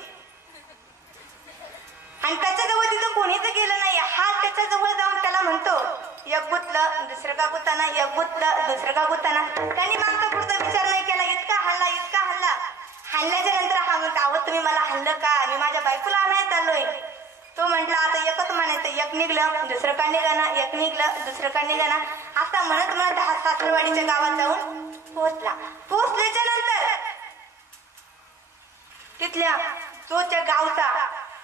आणि त्याच्याजवळ तिथं कोणीच गेलं नाही. हा त्याच्याजवळ जाऊन त्याला म्हणतो, एक गुंतलं दुसरं का गुंताना, एक गुंतलं दुसरं का गुंताना. त्यांनी मागचा पुढचा विचार नाही केला, इतका हल्ला. हल्ल्याच्या नंतर हा म्हणतो, अहो तुम्ही मला हल्लं का? मी माझ्या बायकोला आणायला चाललोय. तो म्हटला, आता एकच म्हणायचं, एक निघलं दुसरं का निघाना, एक निघलं दुसरं का निघाना. आता म्हणत हा सासरवाडीच्या गावात जाऊन पोहोचला. पोहोचल्याच्या नंतर तिथल्या जो त्या गावचा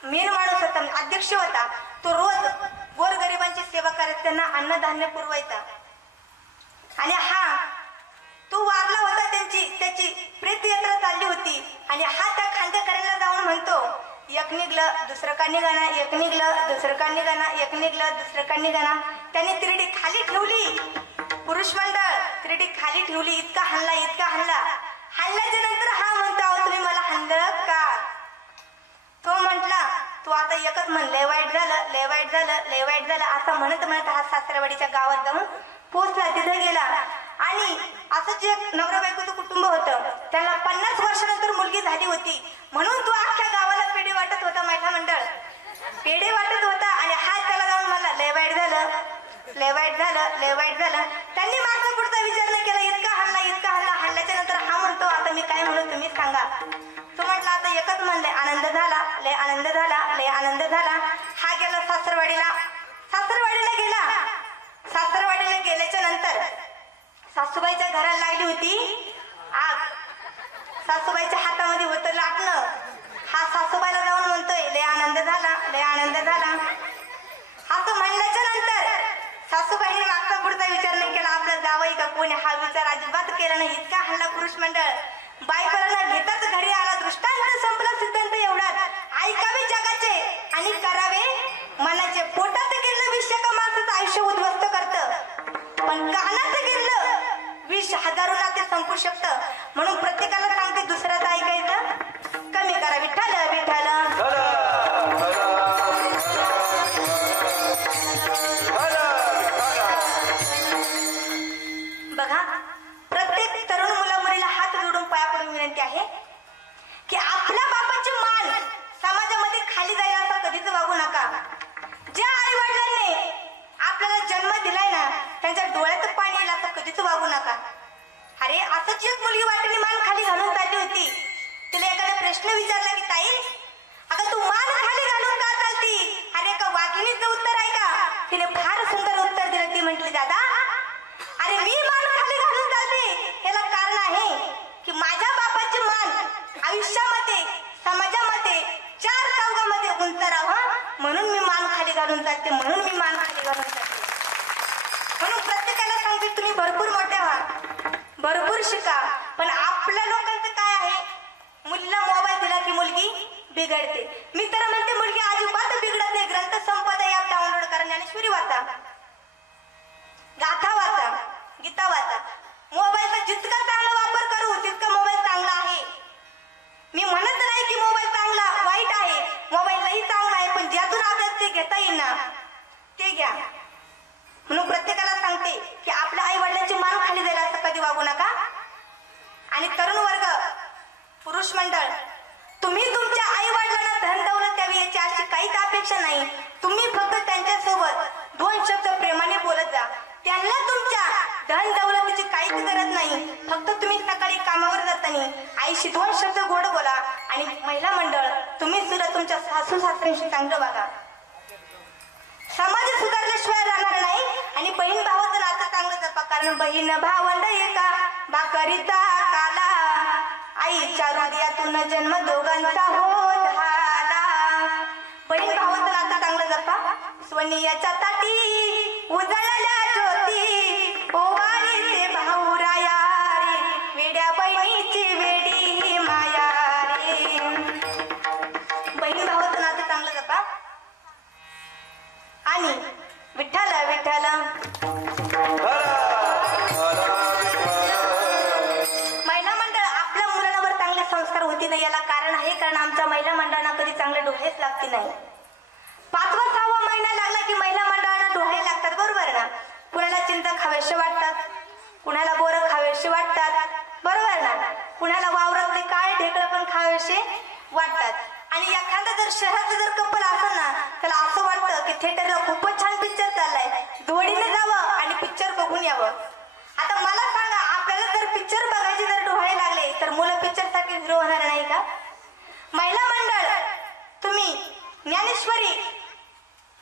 मेन माणूस होता, अध्यक्ष होता, तो रोज गोरगरिबांची सेवा करत त्यांना अन्नधान्य पुरवायचा. आणि हा तो वारला होता, त्याची प्रेतयात्रा चालली होती आणि हा त्या खांदेकऱ्यांना जाऊन म्हणतो, एक निघलं दुसरं का निघाना, एक निघलं दुसरं का निघाना, एक निघलं दुसरं का निघाना. त्याने तिरडी खाली ठेवली, पुरुष मंडळ तिरडी खाली ठेवली. इतका हल्ला. हल्ल्याच्या नंतर हा म्हणतो, अहो तुम्ही मला हल्लं का? तो म्हटला, तू आता एकच म्हण, लय वाईट झालं असं म्हणत हा सासरवाडीच्या गावात जाऊन पोहोचला. तिथे गेला आणि असंच एक नवरा बायकोचं कुटुंब होतं. त्याला 50 वर्षानंतर मुलगी झाली होती, म्हणून तो अख्ख्या गावाला पेढे वाटत होता. महिला मंडळ पेढे वाटत होता आणि हा त्याला जाऊन म्हणला, लय वाईट झालं. त्यांनी मागचा पुढचा विचार नाही केला, इतका हल्ला. हल्ल्याच्या नंतर हा म्हणतो, आता मी काय म्हणू तुम्ही सांगा. तो म्हटला, आता एकच म्हणले, आनंद झाला. हा गेला सासरवाडीला गेला. सासरवाडीला गेल्याच्या नंतर सासूबाईच्या घराला लागली होती आग. सासूबाईच्या हातामध्ये होतं लाटणं. हा सासूबाईला जाऊन म्हणतोय, लय आनंद झाला. असं म्हणल्याच्या नंतर सासूबाईने मागचा पुढचा विचार नाही केला, आपला जावई का कोणी, हा विचार अजिबात केला नाही. इतका हल्ला पुरुष मंडळ. बायकोला घेताच घरी आला. दृष्टांत संपला, सिद्धांत एवढाच, ऐकावे जगाचे आणि करावे मनाचे. पोटात गेलं विष का माणसाचं आयुष्य उद्ध्वस्त करतं, पण कानात गेलं विष हजारोला ते संपू शकतं. म्हणून प्रत्येकाला सांगते, दुसऱ्याचं ऐकायचं कमी करा. विठ्ठल बघा, प्रत्येक तरुण मुला-मुलीला हात जोडून पाया पडून विनंती आहे की आपल्या बापाची मान समाजामध्ये खाली जाईल असं कधीच वागू नका. ज्या आई वडिलांनी आपल्याला जन्म दिलाय ना, त्यांच्या डोळ्यात पाणी येईल असं कधीच वागू नका. अरे असंच एक मुलगी वाटेने मान खाली घालून चालली होती. तिला एखादा प्रश्न विचारला की, ताई अगं तू मान खाली घालून का चालती? अरे का वाघिणीचं उत्तर आहे का? तिने फार सुंदर उत्तर दिलं. ती म्हटली, दादा अरे मी मान खाली घालून चालते याला कारण आहे की माझ्या बापाची मान आयुष्यामध्ये समाजामध्ये 4 चौघामध्ये उंच राहावं, म्हणून मी मान खाली घालून चालते. म्हणून प्रत्येकाला सांगते, तुम्ही भरपूर मोठे व्हा, भरपूर शिका. पण आपल्या लोकांचं काय आहे, मुलीला मोबाईल दिला की मुलगी बिघडते. मी तर म्हणते मुलगी अजिबात बिघडत नाही. ग्रंथ संपदा ॲप डाउनलोड करा, ज्ञानेश्वरी वाचा, गाथा वाचा, गीता वाचा. मोबाईलचा जितका चांगला वापर करू तितका मोबाईल चांगला आहे. मी म्हणत नाही की मोबाईल चांगला वाईट आहे, मोबाईलही चांगला आहे, पण ज्यातून आपल्याला ते घेता येईल ना ते घ्या. म्हणून प्रत्येकाला सांगते की आपल्या आई वडिलांची मान खाली जाईल असं कधी वागू नका. आणि तरुण वर्ग, पुरुष मंडळ, तुम्ही तुमच्या आई वडिलांना धन दौलत द्यावी याची अशी काहीच अपेक्षा नाही. तुम्ही फक्त त्यांच्यासोबत 2 शब्द प्रेमाने बोलत जा. त्यांना तुमच्या धन दौलतीची काहीच गरज नाही. फक्त तुम्ही सकाळी कामावर जाताना आईशी 2 शब्द गोड बोला. आणि महिला मंडळ, तुम्ही सुद्धा तुमच्या सासू सासऱ्यांशी चांगलं वागा. समाज सुधारल्याशिवाय राहणार नाही. आणि बहीण भावाचं नातं चांगलं जपा, कारण बहीण भावंड एका भाकरीचा काला, आईच्या हृदयातून जन्म दोघांचा हो झाला. बहीण भावाचं नातं चांगलं जपा. स्वनियाच्या ताटी विठ्ठल महिला मंडळ आपल्या मुलांवर चांगले संस्कार होती नाही याला कारण आहे, कारण आमच्या महिला मंडळांना कधी चांगले डोळेच लागते नाही. 5वा 6वा महिना लागला की महिला मंडळांना डोळे लागतात, बरोबर ना. कुणाला चिंता खावेशी वाटतात, कुणाला बोरं खावेशी वाटतात, बरोबर ना. कुणाला वावरातले काळे ढेकळं पण खावेशी वाटतात. आणि एखादा जर शहराचं जर कपल असेल ना त्याला असं वाटतं की थिएटरला खूपच छान पिक्चर चाललाय, जोडीने जावं आणि पिक्चर बघून यावं. आता मला सांगा, आपल्याला जर पिक्चर बघायचे जर डोळे लागले तर मुलं पिक्चरसाठी हिरो होणार नाही का? महिला मंडळ तुम्ही ज्ञानेश्वरी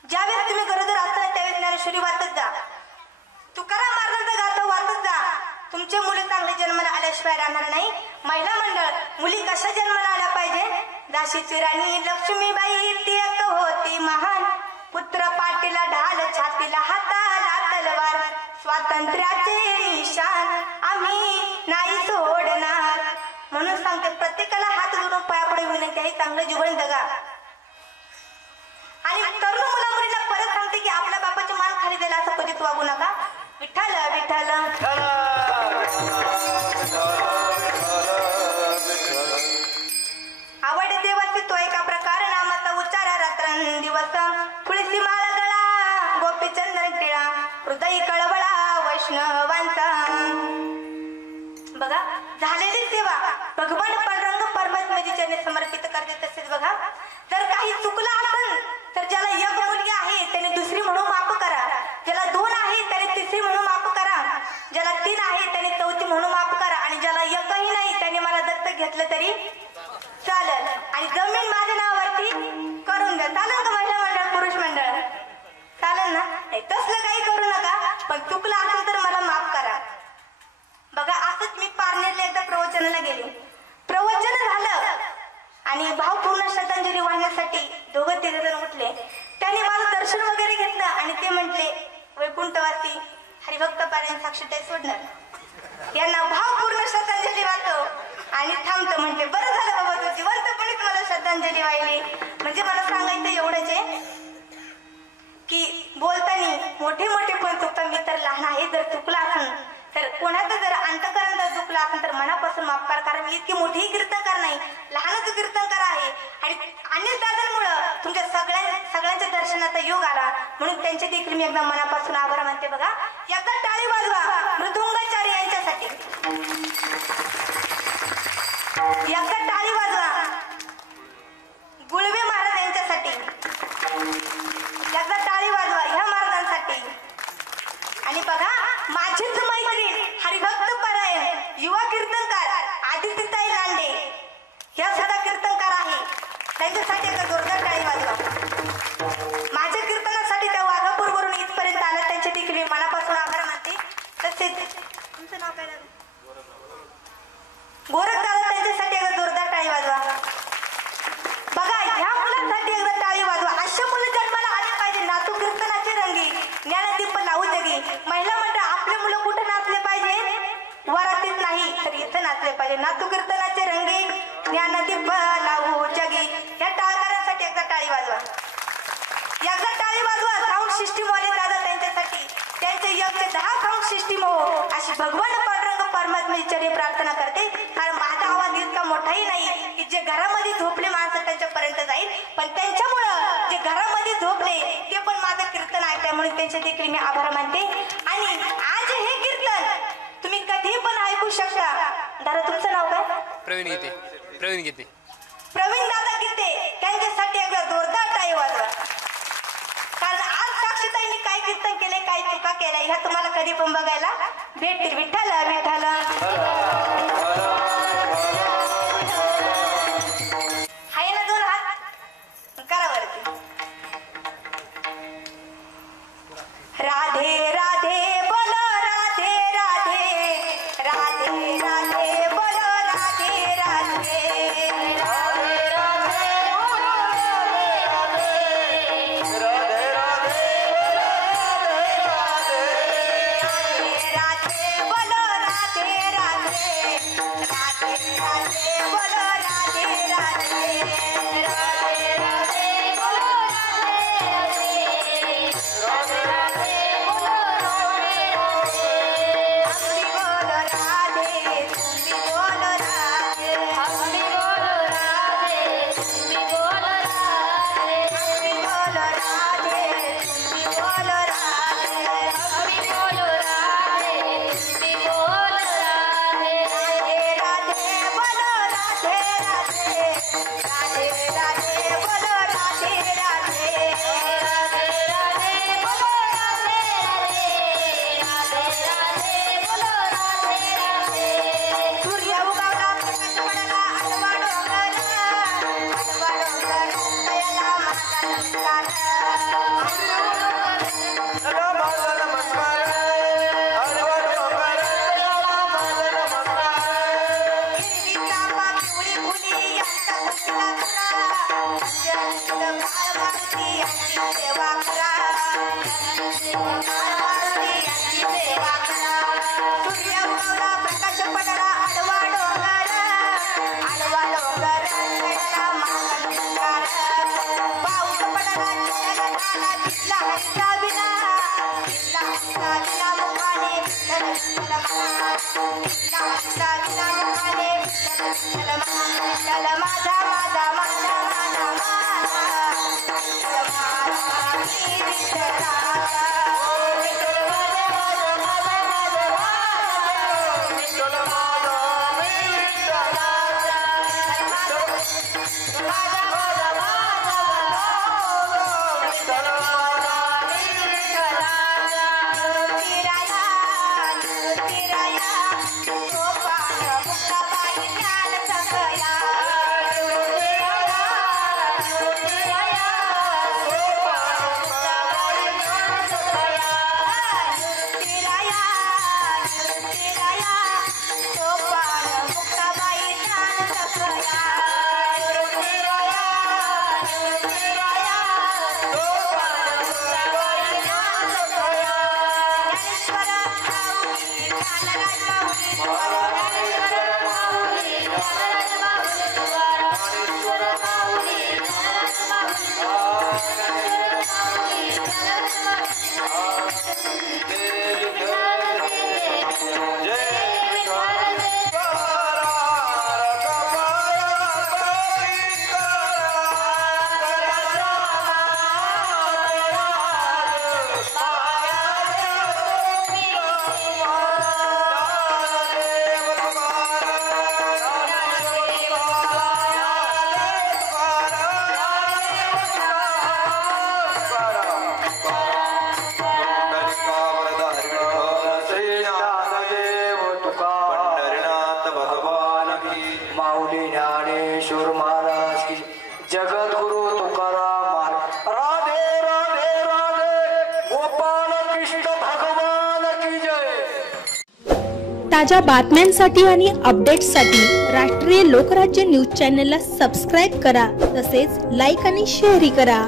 ज्यावेळेस तुम्ही गरोदर असताना त्यावेळेस ज्ञानेश्वरी वाचत जा, तुकाराम महाराजांचा गाथा वाचत जा. तुमचे मुली चांगले जन्माला आल्याशिवाय राहणार नाही. महिला मंडळ मुली कशा जन्माला आल्या पाहिजे? झाशीची राणी लक्ष्मीबाई ती एक होती महान, पुत्र पाठीला ढाल छातीला हाताला तलवार, स्वातंत्र्याचे निशान आम्ही नाही सोडणार. म्हणून सांगते प्रत्येकाला हात जोडून पायापुढे विनंती आहे, चांगलं जीवन जगा. आणि तरुण मुला मुलींना परत सांगते की आपल्या बापाची मान खाली द्यायला असं कधीच वागू नका. विठ्ठल विठ्ठल आवड देवाची तो एका प्रकार नामाचा उच्चारा रात्रंदिवस, तुळशी माळ गळा गोपीचंदन टिळा हृदय कळवळा वैष्णवांचा. बघा झालेली सेवा भगवान पांडुरंग परमात्म्याची चरणी समर्पित करते. तसेच बघा जर काही चुकलं असेल तर ज्याला एक मुलगी आहे त्याने दुसरी म्हणून माफ करा, ज्याला 2 आहे त्याने तिसरी म्हणून माफ करा, ज्याला 3 आहे त्याने चौथी म्हणून माफ करा, आणि ज्याला एकही नाही त्याने मला दत्तक घेतलं तरी चालेल. आणि जमीन माझ्या नावावरती करून द्या. चालेल का महिला मंडळ पुरुष मंडळ? चालेल ना. तसलं काही करू नका, पण चुकलं असेल तर मला माफ करा. बघा असंच मी पारनेरला एकदा प्रवचनाला गेले, प्रवचन झालं आणि भावपूर्ण श्रद्धांजली वाहण्यासाठी 2-3 जण उठले. त्यांनी माझं दर्शन वगैरे घेतलं आणि ते म्हटले वैकुंठवासी हरिभक्त पारायण साक्षीताई सोडणार, यांना भावपूर्ण श्रद्धांजली वाहतो आणि थांबतो. म्हणजे बरं झालं बाबा तू जिवंतपणीच मला श्रद्धांजली वाहिली. म्हणजे मला सांगायचं एवढंच आहे की बोलताना मोठे मोठे पण चुकता, मी तर लहान आहे, जर चुकला असेल तर कोणाचं जर अंतकरण जर दुखलं असेल तर मनापासून माफ करा. कारण मी इतकी मोठीही कीर्तनकार नाही, लहानच कीर्तनकार आहे. आणि अन्य दादांमुळं तुमच्या सगळ्यांच्या दर्शनाचा योग आला, म्हणून त्यांचे देखील मी एकदा मनापासून आभार मानते. बघा एकदा टाळी वाजवा मृदुंगाचार्य यांच्यासाठी, एकदा टाळी वाजवा गुळवे महाराज यांच्यासाठी, एकदा टाळी वाजवा ह्या महाराजांसाठी. आणि बघा माझीच मैत्रीण हरिभक्त पारायण युवा कीर्तनकार आदित्यताई लांडे ह्या सुद्धा कीर्तनकार आहे, त्यांच्यासाठी आता जोरदार टाळी वाजवा. माझ्या कीर्तनासाठी त्या वाघापूरवरून इथपर्यंत आल्या, त्यांचे देखील मी मनापासून आभार मानते. तसेच तुमचं नाव काय? गोरख दादा, त्यांच्यासाठी एकदा जोरदार टाळी वाजवा. बघा ह्या मुलांसाठी एकदा टाळी वाजवा. अशा मुलं जन्माला आले पाहिजे, नातू कीर्तनाचे रंगी ज्ञानदीप लावू जगी. महिला मंडळ आपले मुलं कुठे नाचले पाहिजे? वरातीत नाही तर इथं नाचले पाहिजे. नातू कीर्तनाचे रंगी ज्ञानदीप लावू जगी. ह्या टाळकऱ्यांसाठी एकदा टाळी वाजवा, एकदा टाळी वाजवा. साऊंड सिस्टीम वाले दादा त्यांच्यासाठी, त्यांचे योग्य 10 साऊंड सिस्टीम हो अशी भगवान पांडुरंग परमात्म्याची चरणी प्रार्थना करते. कारण माझा आवाज इतका मोठाही नाही की जे घरामध्ये झोपले माणसं त्यांच्यापर्यंत जाईल, पण त्यांच्यामुळं जे घरामध्ये झोपले ते पण माझं कीर्तन ऐकलंय, म्हणून त्यांचे देखील मी आभार मानते. आणि आज हे कीर्तन तुम्ही कधी पण ऐकू शकता. दादा तुमचं नाव काय? प्रवीण गीते. प्रवीण दादा गीते, त्यांच्यासाठी एकदा जोरदार टाळी वाजवा. कारण आज साक्षीताईंनी काय कीर्तन केले, काय चुका केल्या ह्या तुम्हाला कधी पण बघायला भेटतील. विठ्ठल विठ्ठल आहे ना, 2 हात करा वरती. राधे राधे बोलो राधे राधे, राधे राधे बोलो राधे राधे, राधे राधे बोलो राधे राधे, राधे माऊली ज्ञानेश्वर महाराज की, जगद्गुरु तुकाराम महाराज, राधे राधे राधे, गोपाल कृष्ण भगवान की जय। ताज्या बातम्यांसाठी आणि अपडेट्ससाठी राष्ट्रीय लोकराज्य न्यूज चॅनलला सबस्क्राईब करा, तसेच लाईक आणि शेअरही करा।